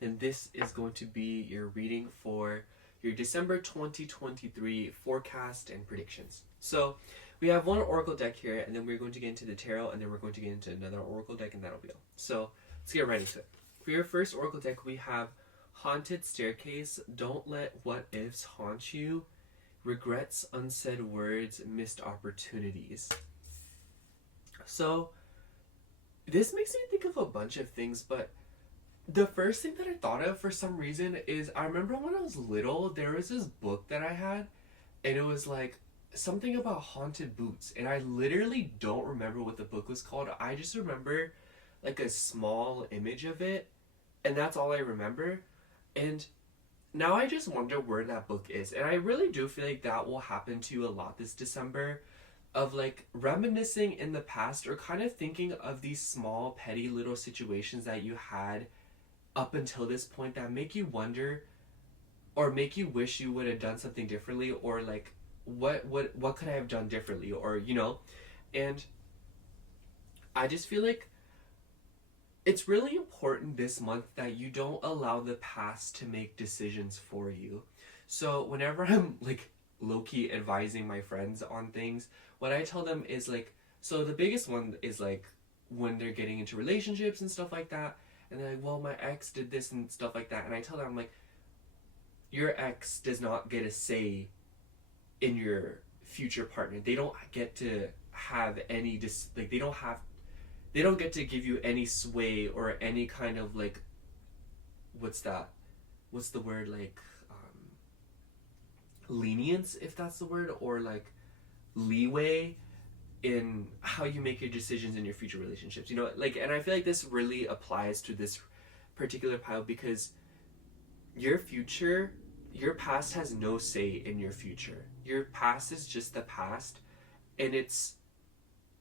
then this is going to be your reading for your December 2023 forecast and predictions. So we have one oracle deck here, and then we're going to get into the tarot, and then we're going to get into another oracle deck, and that'll be all. So let's get right into it. For your first oracle deck, we have Haunted Staircase. Don't let what ifs haunt you. Regrets, unsaid words, missed opportunities. So this makes me think of a bunch of things, but the first thing that I thought of for some reason is, I remember when I was little, there was this book that I had, and it was like something about haunted boots, and I literally don't remember what the book was called. I just remember like a small image of it, and that's all I remember. And now I just wonder where that book is, and I really do feel like that will happen to you a lot this December, of like reminiscing in the past, or kind of thinking of these small petty little situations that you had up until this point that make you wonder, or make you wish you would have done something differently, or like what could I have done differently, or, you know. And I just feel like it's really important this month that you don't allow the past to make decisions for you. So whenever I'm like low-key advising my friends on things, what I tell them is like, so the biggest one is like when they're getting into relationships and stuff like that, and they're like, well, my ex did this and stuff like that, and I tell them, I'm like, your ex does not get a say in your future partner. They don't get to have any they don't get to give you any sway or any kind of like, what's the word, like lenience, if that's the word, or like leeway in how you make your decisions in your future relationships. You know, like, and I feel like this really applies to this particular pile because your future, your past has no say in your future. Your past is just the past, and it's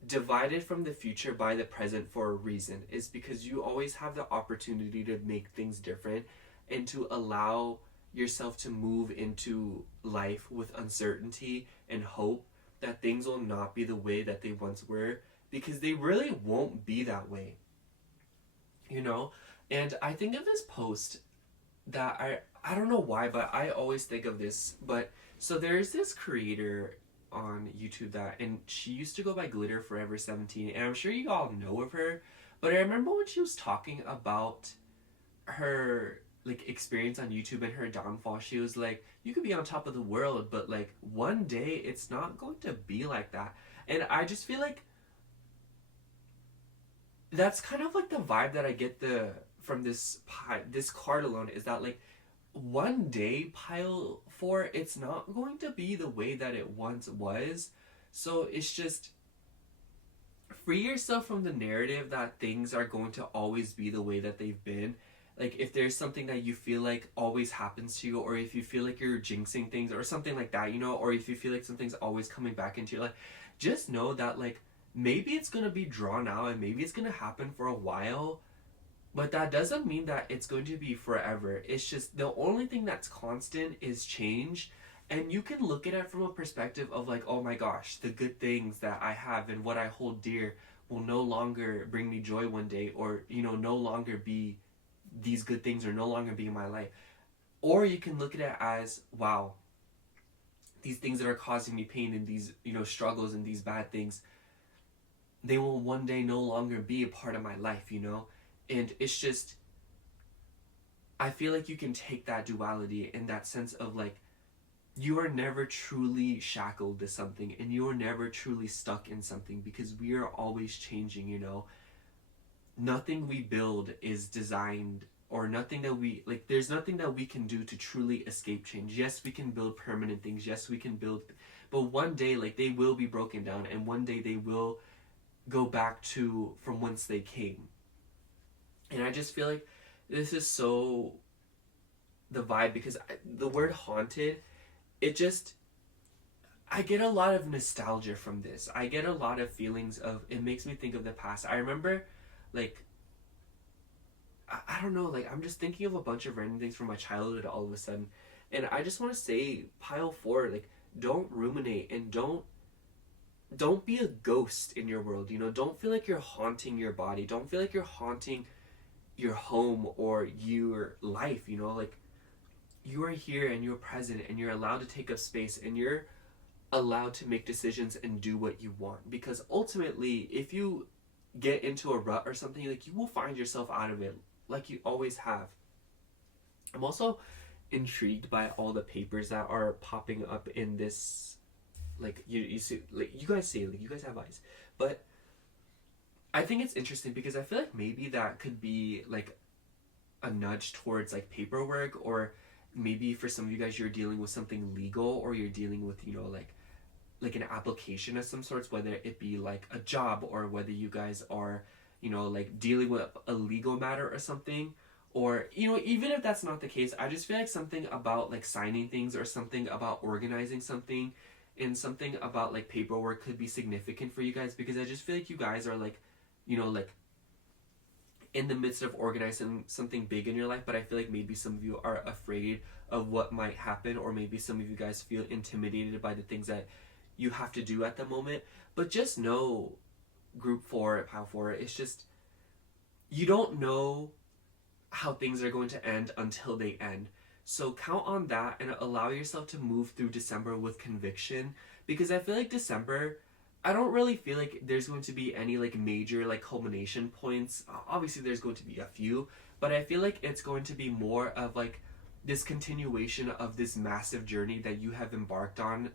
divided from the future by the present for a reason. Is because you always have the opportunity to make things different and to allow yourself to move into life with uncertainty and hope that things will not be the way that they once were, because they really won't be that way, you know. And I think of this post that I don't know why, but I always think of this. But so there's this creator on YouTube that, and she used to go by Glitter Forever 17, and I'm sure you all know of her. But I remember when she was talking about her like experience on YouTube and her downfall, she was like, you could be on top of the world, but like one day it's not going to be like that. And I just feel like that's kind of like the vibe that I get from this card alone, is that like one day pile 4, it's not going to be the way that it once was. So it's just free yourself from the narrative that things are going to always be the way that they've been. Like if there's something that you feel like always happens to you, or if you feel like you're jinxing things or something like that, you know, or if you feel like something's always coming back into your life, just know that like maybe it's going to be drawn out and maybe it's going to happen for a while, but that doesn't mean that it's going to be forever. It's just the only thing that's constant is change. And you can look at it from a perspective of like, oh my gosh, the good things that I have and what I hold dear will no longer bring me joy one day, or, you know, no longer be these good things, or no longer be in my life. Or you can look at it as, wow, these things that are causing me pain and these, you know, struggles and these bad things, they will one day no longer be a part of my life, you know? And it's just, I feel like you can take that duality in that sense of like, you are never truly shackled to something, and you are never truly stuck in something, because we are always changing, you know? Nothing we build is designed, or nothing that we, like, there's nothing that we can do to truly escape change. Yes, we can build permanent things. Yes, we can build, but one day, like, they will be broken down, and one day they will go back to from whence they came. And I just feel like this is so the vibe, because the word haunted, it just, I get a lot of nostalgia from this. I get a lot of feelings of, it makes me think of the past. I remember, like, I don't know, like, I'm just thinking of a bunch of random things from my childhood all of a sudden. And I just want to say, pile 4, like, don't ruminate, and don't be a ghost in your world, you know? Don't feel like you're haunting your body. Don't feel like you're haunting your home or your life, you know? Like, you are here and you're present and you're allowed to take up space and you're allowed to make decisions and do what you want. Because ultimately, if you get into a rut or something, like, you will find yourself out of it, like you always have. I'm also intrigued by all the papers that are popping up in this, like, you see, like, you guys see, like, you guys have eyes, but I think it's interesting because I feel like maybe that could be like a nudge towards like paperwork, or maybe for some of you guys you're dealing with something legal, or you're dealing with, you know, like an application of some sorts, whether it be like a job, or whether you guys are, you know, like dealing with a legal matter or something. Or, you know, even if that's not the case, I just feel like something about like signing things, or something about organizing something, and something about like paperwork could be significant for you guys, because I just feel like you guys are like, you know, like in the midst of organizing something big in your life. But I feel like maybe some of you are afraid of what might happen, or maybe some of you guys feel intimidated by the things that you have to do at the moment. But just know, group 4, pile 4, it's just, you don't know how things are going to end until they end. So count on that and allow yourself to move through December with conviction, because I feel like December, I don't really feel like there's going to be any like major like culmination points. Obviously there's going to be a few, but I feel like it's going to be more of like this continuation of this massive journey that you have embarked on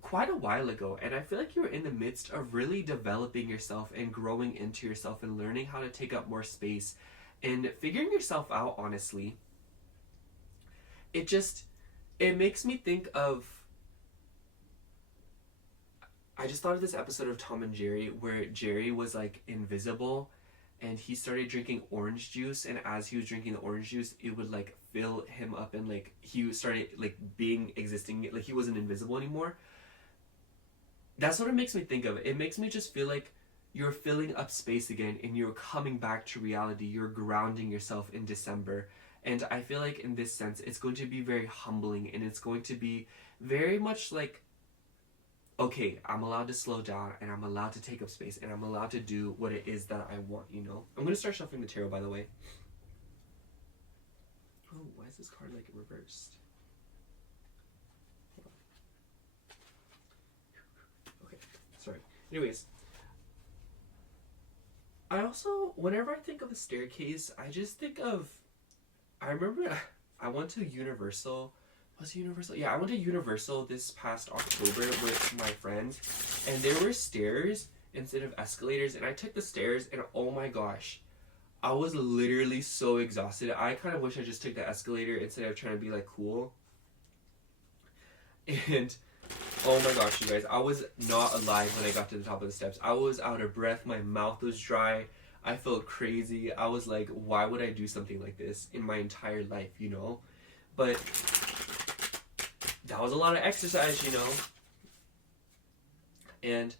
quite a while ago. And I feel like you're in the midst of really developing yourself and growing into yourself and learning how to take up more space and figuring yourself out, honestly. It makes me think of, I just thought of this episode of Tom and Jerry where Jerry was like invisible and he started drinking orange juice, and as he was drinking the orange juice it would like fill him up and like he started like existing, like he wasn't invisible anymore. That's what it makes me think of. It makes me just feel like you're filling up space again and you're coming back to reality. You're grounding yourself in December. And I feel like in this sense, it's going to be very humbling, and it's going to be very much like, okay, I'm allowed to slow down and I'm allowed to take up space and I'm allowed to do what it is that I want, you know? I'm going to start shuffling the tarot, by the way. Oh, why is this card like reversed? Okay, sorry. Anyways, I also, whenever I think of a staircase, I just think of, I remember I went to Universal. Was it Universal? Yeah, I went to Universal this past October with my friends, and there were stairs instead of escalators, and I took the stairs, and oh my gosh, I was literally so exhausted. I kind of wish I just took the escalator instead of trying to be like cool. And oh my gosh, you guys, I was not alive when I got to the top of the steps. I was out of breath, my mouth was dry, I felt crazy. I was like, why would I do something like this in my entire life, you know? But that was a lot of exercise, you know? And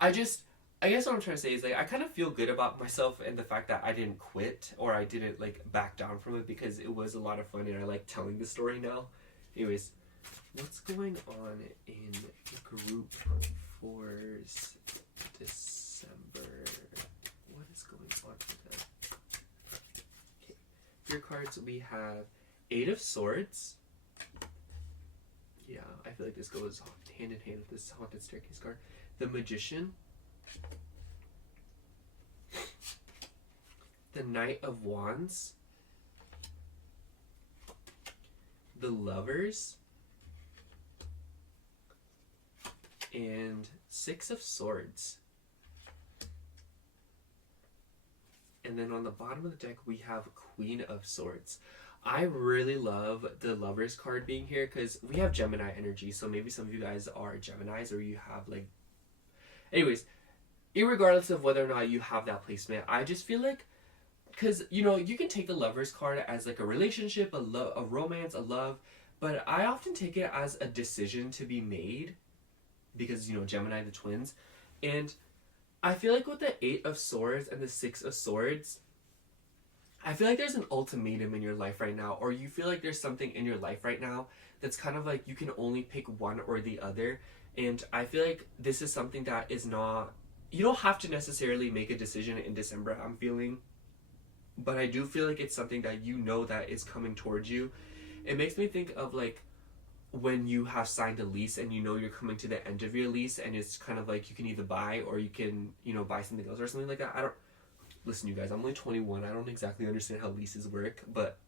I guess what I'm trying to say is like, I kind of feel good about myself and the fact that I didn't quit or I didn't like back down from it, because it was a lot of fun and I like telling the story now. Anyways, what's going on in group for December? What is going on for them? Okay. Your cards, we have 8 of Swords. Yeah, I feel like this goes hand in hand with this Haunted Staircase card. The Magician. The Knight of Wands. The Lovers. And 6 of Swords. And then on the bottom of the deck, we have Queen of Swords. I really love the Lovers card being here because we have Gemini energy. So maybe some of you guys are Geminis, or you have like... Anyways, irregardless of whether or not you have that placement, I just feel like... Because, you know, you can take the Lovers card as like a relationship, a romance, a love. But I often take it as a decision to be made. Because, you know, Gemini, the twins. And I feel like with the 8 of Swords and the 6 of Swords, I feel like there's an ultimatum in your life right now, or you feel like there's something in your life right now that's kind of like you can only pick one or the other. And I feel like this is something that is not, you don't have to necessarily make a decision in December, I'm feeling. But I do feel like it's something that you know that is coming towards you. It makes me think of like when you have signed a lease and you know you're coming to the end of your lease, and it's kind of like you can either buy or you can, you know, buy something else or something like that. Listen, you guys, I'm only 21. I don't exactly understand how leases work, but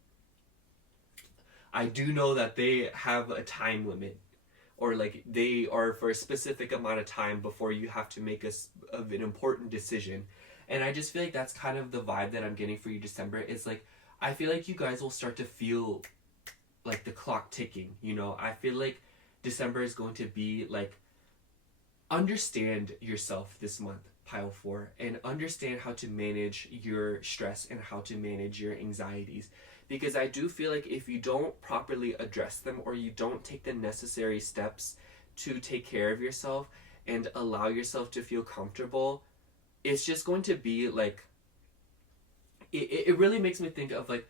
I do know that they have a time limit, or like they are for a specific amount of time before you have to make an important decision. And I just feel like that's kind of the vibe that I'm getting for you December. Is like, I feel like you guys will start to feel like the clock ticking, you know? I feel like December is going to be like, understand yourself this month, pile 4, and understand how to manage your stress and how to manage your anxieties. Because I do feel like if you don't properly address them, or you don't take the necessary steps to take care of yourself and allow yourself to feel comfortable, it's just going to be like, it really makes me think of like,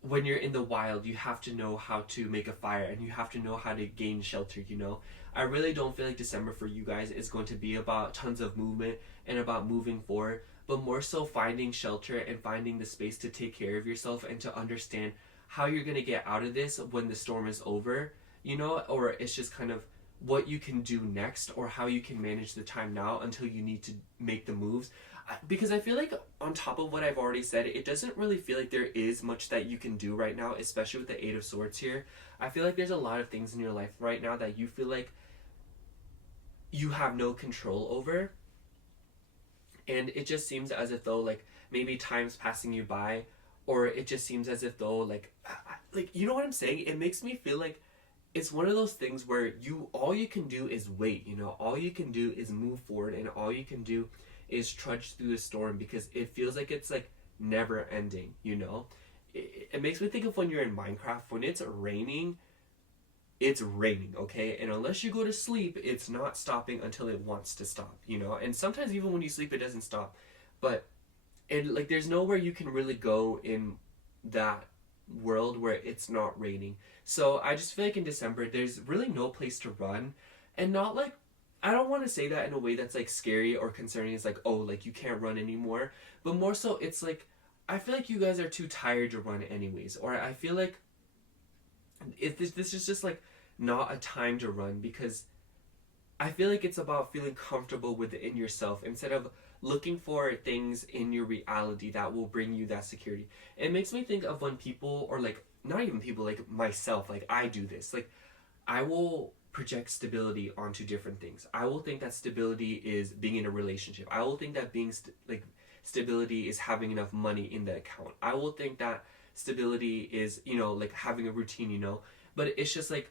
when you're in the wild, you have to know how to make a fire and you have to know how to gain shelter, you know? I really don't feel like December for you guys is going to be about tons of movement and about moving forward, but more so finding shelter and finding the space to take care of yourself and to understand how you're going to get out of this when the storm is over, you know? Or it's just kind of what you can do next, or how you can manage the time now until you need to make the moves. Because I feel like on top of what I've already said, it doesn't really feel like there is much that you can do right now, especially with the 8 of Swords here. I feel like there's a lot of things in your life right now that you feel like you have no control over. And it just seems as if though like maybe time's passing you by, or it just seems as if though like you know what I'm saying? It makes me feel like it's one of those things where all you can do is wait, you know, all you can do is move forward, and all you can do is trudge through the storm, because it feels like it's like never ending, you know. It makes me think of when you're in Minecraft, when it's raining, okay? And unless you go to sleep, it's not stopping until it wants to stop, you know? And sometimes even when you sleep, it doesn't stop. But like there's nowhere you can really go in that world where it's not raining. So I just feel like in December, there's really no place to run. And not like, I don't want to say that in a way that's like scary or concerning. It's like, oh, like you can't run anymore. But more so, it's like, I feel like you guys are too tired to run anyways. Or I feel like if this is just like not a time to run, because I feel like it's about feeling comfortable within yourself instead of looking for things in your reality that will bring you that security. It makes me think of when people, or like not even people, like myself, like I do this. Like I will project stability onto different things. I will think that stability is being in a relationship. I will think that being stability is having enough money in the account. I will think that stability is, you know, like having a routine, you know. But it's just like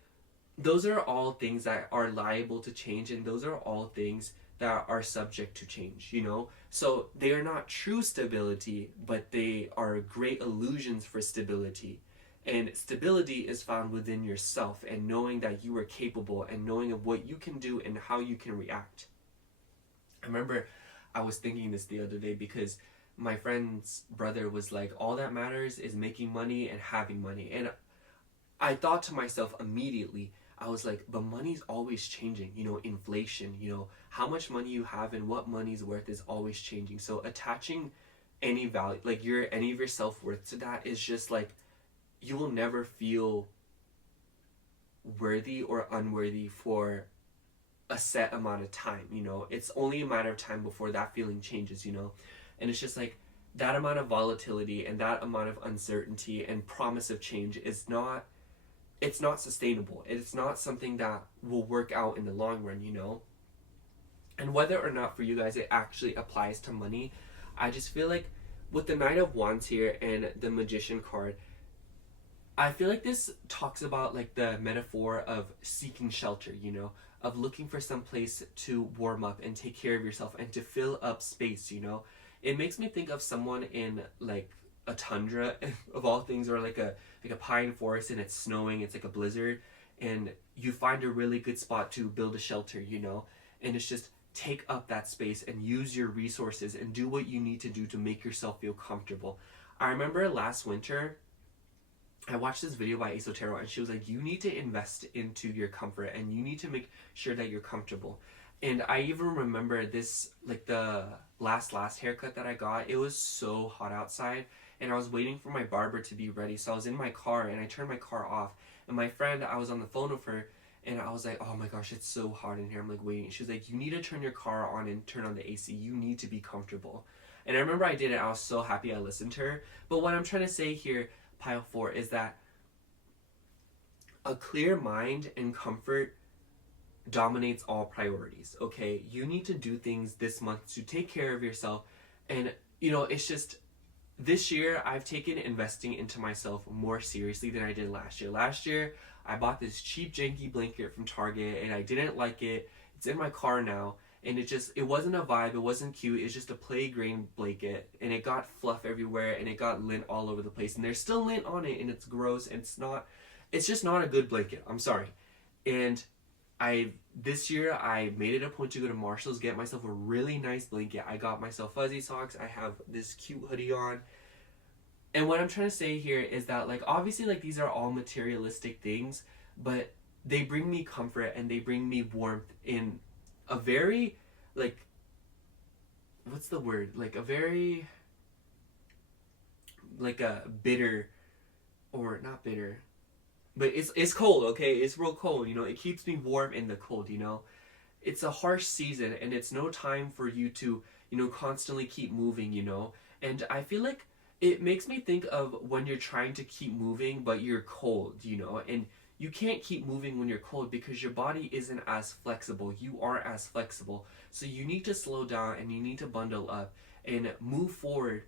those are all things that are liable to change, and those are all things that are subject to change, you know. So they are not true stability, but they are great illusions for stability. And stability is found within yourself, and knowing that you are capable, and knowing of what you can do and how you can react. I remember I was thinking this the other day, because my friend's brother was like, all that matters is making money and having money. And I thought to myself immediately, I was like, but money's always changing, you know, inflation, you know, how much money you have and what money's worth is always changing. So attaching any value, like any of your self-worth to that is just like, you will never feel worthy or unworthy for a set amount of time, you know. It's only a matter of time before that feeling changes, you know. And it's just like that amount of volatility and that amount of uncertainty and promise of change is not, it's not sustainable. It's not something that will work out in the long run, you know. And whether or not for you guys it actually applies to money, I just feel like with the Knight of Wands here and the Magician card, I feel like this talks about like the metaphor of seeking shelter, you know, of looking for some place to warm up and take care of yourself and to fill up space, you know. It makes me think of someone in like a tundra of all things, or like a pine forest, and it's snowing, it's like a blizzard, and you find a really good spot to build a shelter, you know. And it's just take up that space and use your resources and do what you need to do to make yourself feel comfortable. I remember last winter I watched this video by Esotero, and she was like, you need to invest into your comfort and you need to make sure that you're comfortable. And I even remember this, like the last haircut that I got, it was so hot outside and I was waiting for my barber to be ready. So I was in my car and I turned my car off, and my friend, I was on the phone with her, and I was like, oh my gosh, it's so hot in here. I'm like waiting. She was like, you need to turn your car on and turn on the AC. You need to be comfortable. And I remember I did it. I was so happy I listened to her. But what I'm trying to say here, Pile 4, is that a clear mind and comfort dominates all priorities, okay? You need to do things this month to take care of yourself. And, you know, it's just, this year I've taken investing into myself more seriously than I did last year. Last year, I bought this cheap, janky blanket from Target, and I didn't like it. It's in my car now, and it wasn't a vibe, it wasn't cute, it's just a play grain blanket, and it got fluff everywhere, and it got lint all over the place, and there's still lint on it, and it's gross, and it's just not a good blanket, I'm sorry. And this year I made it a point to go to Marshall's, get myself a really nice blanket. I got myself fuzzy socks, I have this cute hoodie on. And what I'm trying to say here is that, like, obviously, like, these are all materialistic things, but they bring me comfort and they bring me warmth in a very, like, what's the word? Like a very, like a bitter, or not bitter, but it's cold, okay? It's real cold, you know? It keeps me warm in the cold, you know? It's a harsh season, and it's no time for you to, you know, constantly keep moving, you know? And I feel like it makes me think of when you're trying to keep moving, but you're cold, you know? And you can't keep moving when you're cold because your body isn't as flexible. You aren't as flexible. So you need to slow down and you need to bundle up and move forward.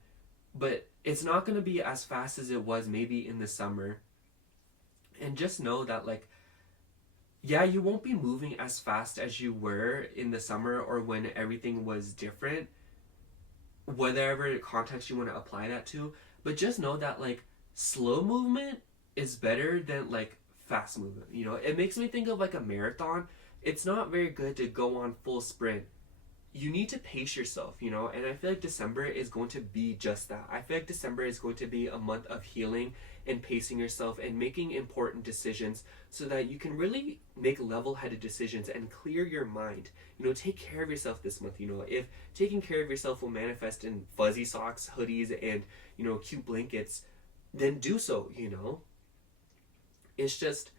But it's not going to be as fast as it was maybe in the summer. And just know that, like, yeah, you won't be moving as fast as you were in the summer or when everything was different, whatever context you want to apply that to. But just know that like slow movement is better than like fast movement. You know, it makes me think of like a marathon. It's not very good to go on full sprint. You need to pace yourself, you know, and I feel like December is going to be just that. I feel like December is going to be a month of healing and pacing yourself and making important decisions so that you can really make level-headed decisions and clear your mind. You know, take care of yourself this month. You know, if taking care of yourself will manifest in fuzzy socks, hoodies, and, you know, cute blankets, then do so, you know. It's just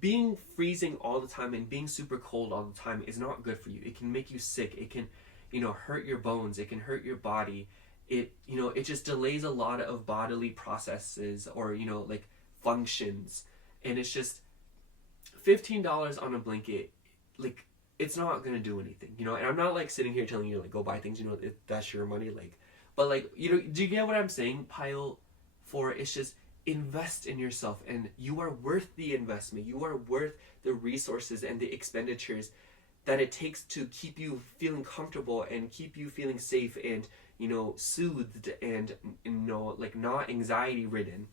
being freezing all the time and being super cold all the time is not good for you. It can make you sick. It can, you know, hurt your bones. It can hurt your body. It, you know, it just delays a lot of bodily processes or, you know, like functions. And it's just $15 on a blanket, like, it's not gonna do anything, you know. And I'm not like sitting here telling you like go buy things, you know, that's your money, like, but like, you know, do you get what I'm saying? Pile for it's just invest in yourself, and you are worth the investment. You are worth the resources and the expenditures that it takes to keep you feeling comfortable and keep you feeling safe and, you know, soothed and, you know, like not anxiety ridden.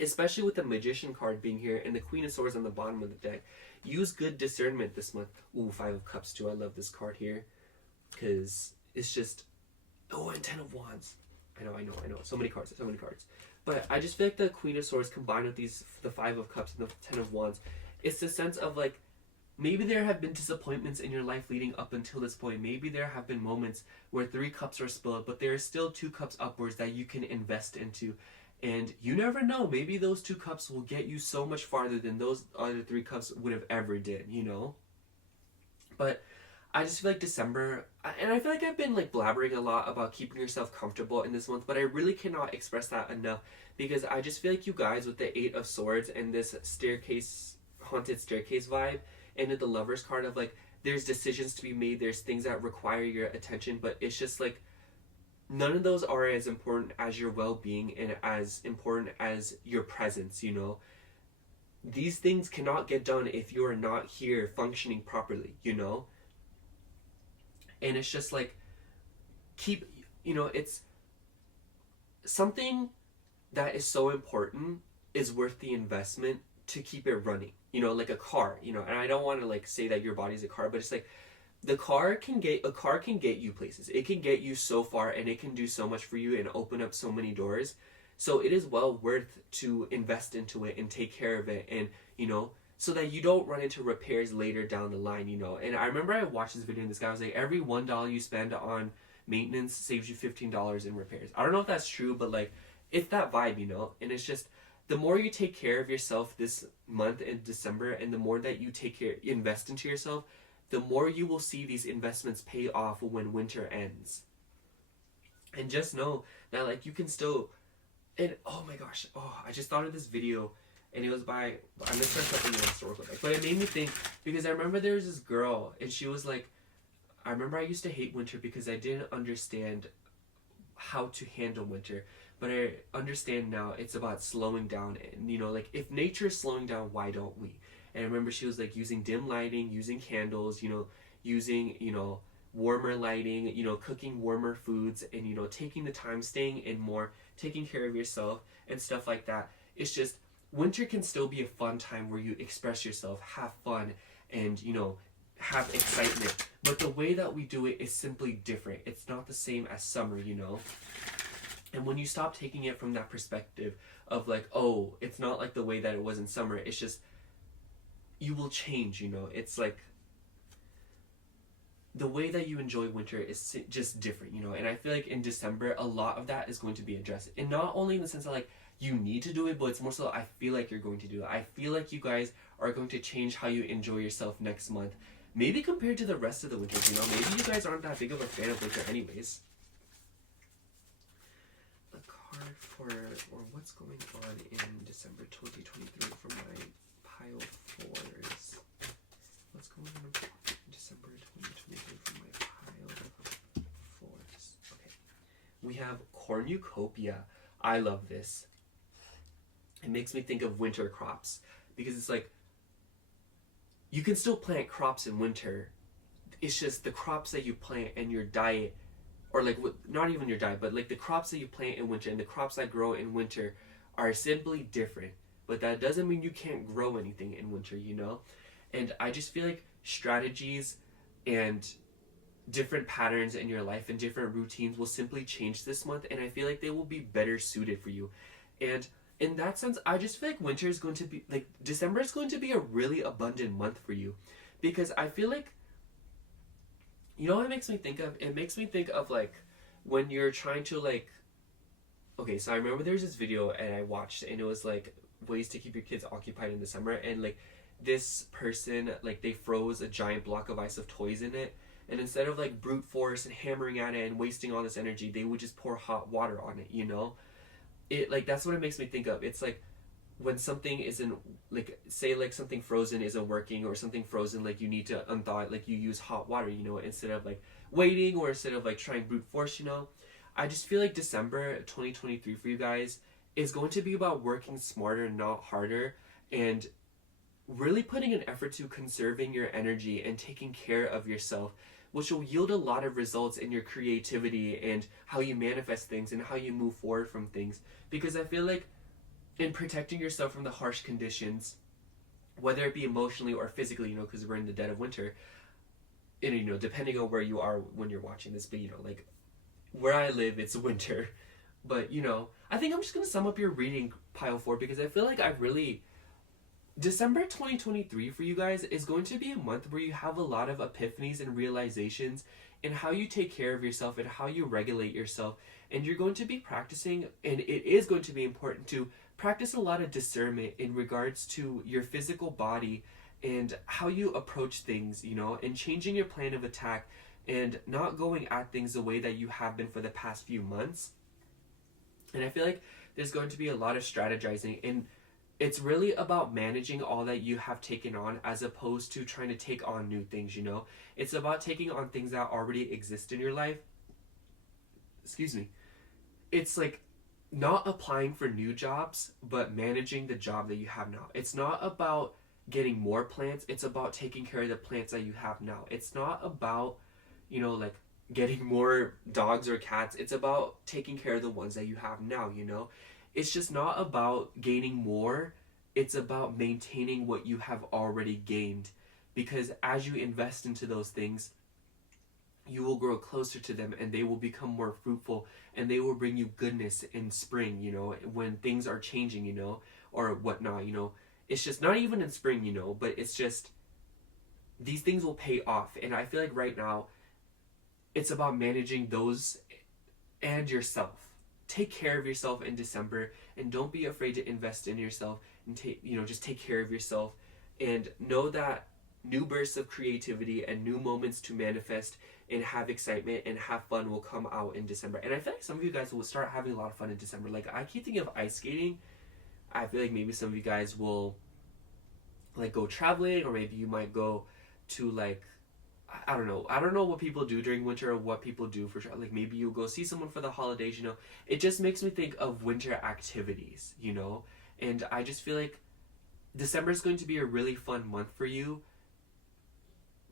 Especially with the Magician card being here and the Queen of Swords on the bottom of the deck. Use good discernment this month. Ooh, Five of Cups too. I love this card here because it's just, oh, and Ten of Wands. I know. So many cards. But I just feel like the Queen of Swords combined with the Five of Cups and the Ten of Wands, it's the sense of like, maybe there have been disappointments in your life leading up until this point. Maybe there have been moments where 3 cups are spilled, but there are still 2 cups upwards that you can invest into. And you never know, maybe those 2 cups will get you so much farther than those other 3 cups would have ever did, you know? But I just feel like December, and I feel like I've been like blabbering a lot about keeping yourself comfortable in this month, but I really cannot express that enough because I just feel like you guys with the 8 of Swords and this haunted staircase vibe, and with the Lover's card of like, there's decisions to be made, there's things that require your attention, but it's just like, none of those are as important as your well-being and as important as your presence, you know? These things cannot get done if you are not here functioning properly, you know? And it's just like, keep, you know, it's something that is so important is worth the investment to keep it running, you know, like a car, you know. And I don't want to like say that your body's a car, but it's like a car can get you places. It can get you so far and it can do so much for you and open up so many doors. So it is well worth to invest into it and take care of it, and, you know, so that you don't run into repairs later down the line, you know. And I remember I watched this video and this guy was like, every $1 you spend on maintenance saves you $15 in repairs. I don't know if that's true, but like, it's that vibe, you know. And it's just, the more you take care of yourself this month in December, and the more that you invest into yourself, the more you will see these investments pay off when winter ends. And just know that like you can still, and oh my gosh, I just thought of this video, and it was by, I'm gonna start something in historical deck, but it made me think, because I remember there was this girl, and she was like, I remember I used to hate winter because I didn't understand how to handle winter, but I understand now it's about slowing down, and, you know, like, if nature is slowing down, why don't we? And I remember she was like using dim lighting, using candles, you know, using, you know, warmer lighting, you know, cooking warmer foods, and, you know, taking the time, staying in more, taking care of yourself and stuff like that. It's just, winter can still be a fun time where you express yourself, have fun, and, you know, have excitement. But the way that we do it is simply different. It's not the same as summer, you know? And when you stop taking it from that perspective of like, oh, it's not like the way that it was in summer, it's just, you will change, you know? It's like, the way that you enjoy winter is just different, you know? And I feel like in December, a lot of that is going to be addressed. And not only in the sense that like, you need to do it, but it's more so I feel like you're going to do it. I feel like you guys are going to change how you enjoy yourself next month. Maybe compared to the rest of the winters, you know? Maybe you guys aren't that big of a fan of winter anyways. A card for, or what's going on in December 2023 for my pile 4s. What's going on in December 2023 for my pile 4s? Okay. We have cornucopia. I love this. It makes me think of winter crops, because it's like, you can still plant crops in winter. It's just the crops that you plant and your diet, or like not even your diet, but like the crops that you plant in winter and the crops that grow in winter are simply different. But that doesn't mean you can't grow anything in winter, you know? And I just feel like strategies and different patterns in your life and different routines will simply change this month, and I feel like they will be better suited for you. And in that sense, I just feel like winter is going to be like December is going to be a really abundant month for you, because I feel like, you know what it makes me think of? It makes me think of like when you're trying to like, okay, so I remember there was this video and I watched, and it was like ways to keep your kids occupied in the summer, and like this person, like they froze a giant block of ice of toys in it, and instead of like brute force and hammering at it and wasting all this energy, they would just pour hot water on it, you know? It like that's what it makes me think of. It's like when something isn't, like say like something frozen isn't working, or something frozen like you need to unthaw it, like you use hot water, you know, instead of like waiting, or instead of like trying brute force, you know. I just feel like December 2023 for you guys is going to be about working smarter, not harder, and really putting an effort to conserving your energy and taking care of yourself, which will yield a lot of results in your creativity and how you manifest things and how you move forward from things. Because I feel like in protecting yourself from the harsh conditions, whether it be emotionally or physically, you know, because we're in the dead of winter, and you know, depending on where you are when you're watching this, but you know, like where I live, it's winter. But you know, I think I'm just gonna sum up your reading pile 4, because I feel like I really, December 2023 for you guys is going to be a month where you have a lot of epiphanies and realizations in how you take care of yourself and how you regulate yourself. And you're going to be practicing, and it is going to be important to practice a lot of discernment in regards to your physical body and how you approach things, you know, and changing your plan of attack and not going at things the way that you have been for the past few months. And I feel like there's going to be a lot of strategizing, and it's really about managing all that you have taken on as opposed to trying to take on new things, you know? It's about taking on things that already exist in your life. Excuse me. It's like not applying for new jobs, but managing the job that you have now. It's not about getting more plants. It's about taking care of the plants that you have now. It's not about, you know, like getting more dogs or cats. It's about taking care of the ones that you have now, you know? It's just not about gaining more. It's about maintaining what you have already gained. Because as you invest into those things, you will grow closer to them, and they will become more fruitful, and they will bring you goodness in spring, you know, when things are changing, you know, or whatnot, you know. It's just not even in spring, you know, but it's just these things will pay off. And I feel like right now it's about managing those and yourself. Take care of yourself in December, and don't be afraid to invest in yourself, and just take care of yourself, and know that new bursts of creativity and new moments to manifest and have excitement and have fun will come out in December. And I feel like some of you guys will start having a lot of fun in December. Like I keep thinking of ice skating. I feel like maybe some of you guys will like go traveling, or maybe you might go to like, I don't know. I don't know what people do during winter, or what people do for sure. Like maybe you'll go see someone for the holidays, you know. It just makes me think of winter activities, you know. And I just feel like December is going to be a really fun month for you.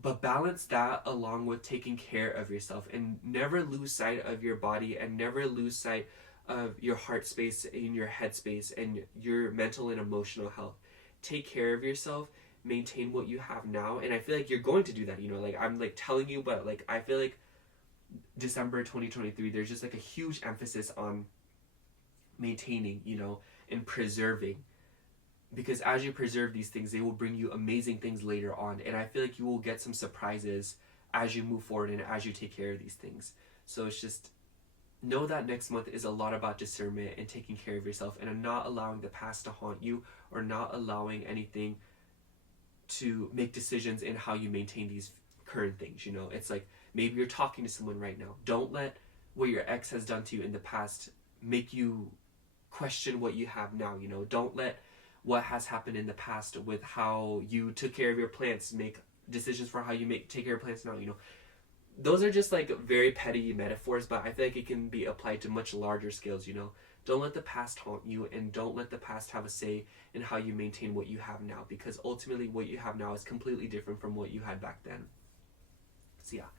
But balance that along with taking care of yourself, and never lose sight of your body, and never lose sight of your heart space and your head space and your mental and emotional health. Take care of yourself. Maintain what you have now, and I feel like you're going to do that, you know, like I'm like telling you, but like I feel like December 2023 there's just like a huge emphasis on maintaining, you know, and preserving, because as you preserve these things, they will bring you amazing things later on, and I feel like you will get some surprises as you move forward and as you take care of these things. So it's just know that next month is a lot about discernment and taking care of yourself, and not allowing the past to haunt you, or not allowing anything to make decisions in how you maintain these current things, you know. It's like maybe you're talking to someone right now. Don't let what your ex has done to you in the past make you question what you have now, you know. Don't let what has happened in the past with how you took care of your plants make decisions for how you take care of plants now, you know. Those are just like very petty metaphors, but I feel like it can be applied to much larger scales, you know. Don't let the past haunt you, and don't let the past have a say in how you maintain what you have now, because ultimately what you have now is completely different from what you had back then. So yeah,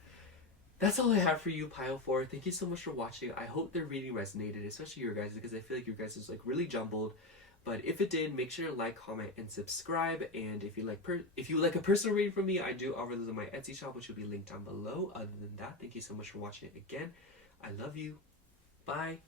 that's all I have for you, Pile 4. Thank you so much for watching. I hope the reading resonated, especially your guys', because I feel like your guys' is like really jumbled. But if it did, make sure to like, comment, and subscribe. And if you like a personal reading from me, I do offer those on my Etsy shop, which will be linked down below. Other than that, thank you so much for watching it again. I love you. Bye.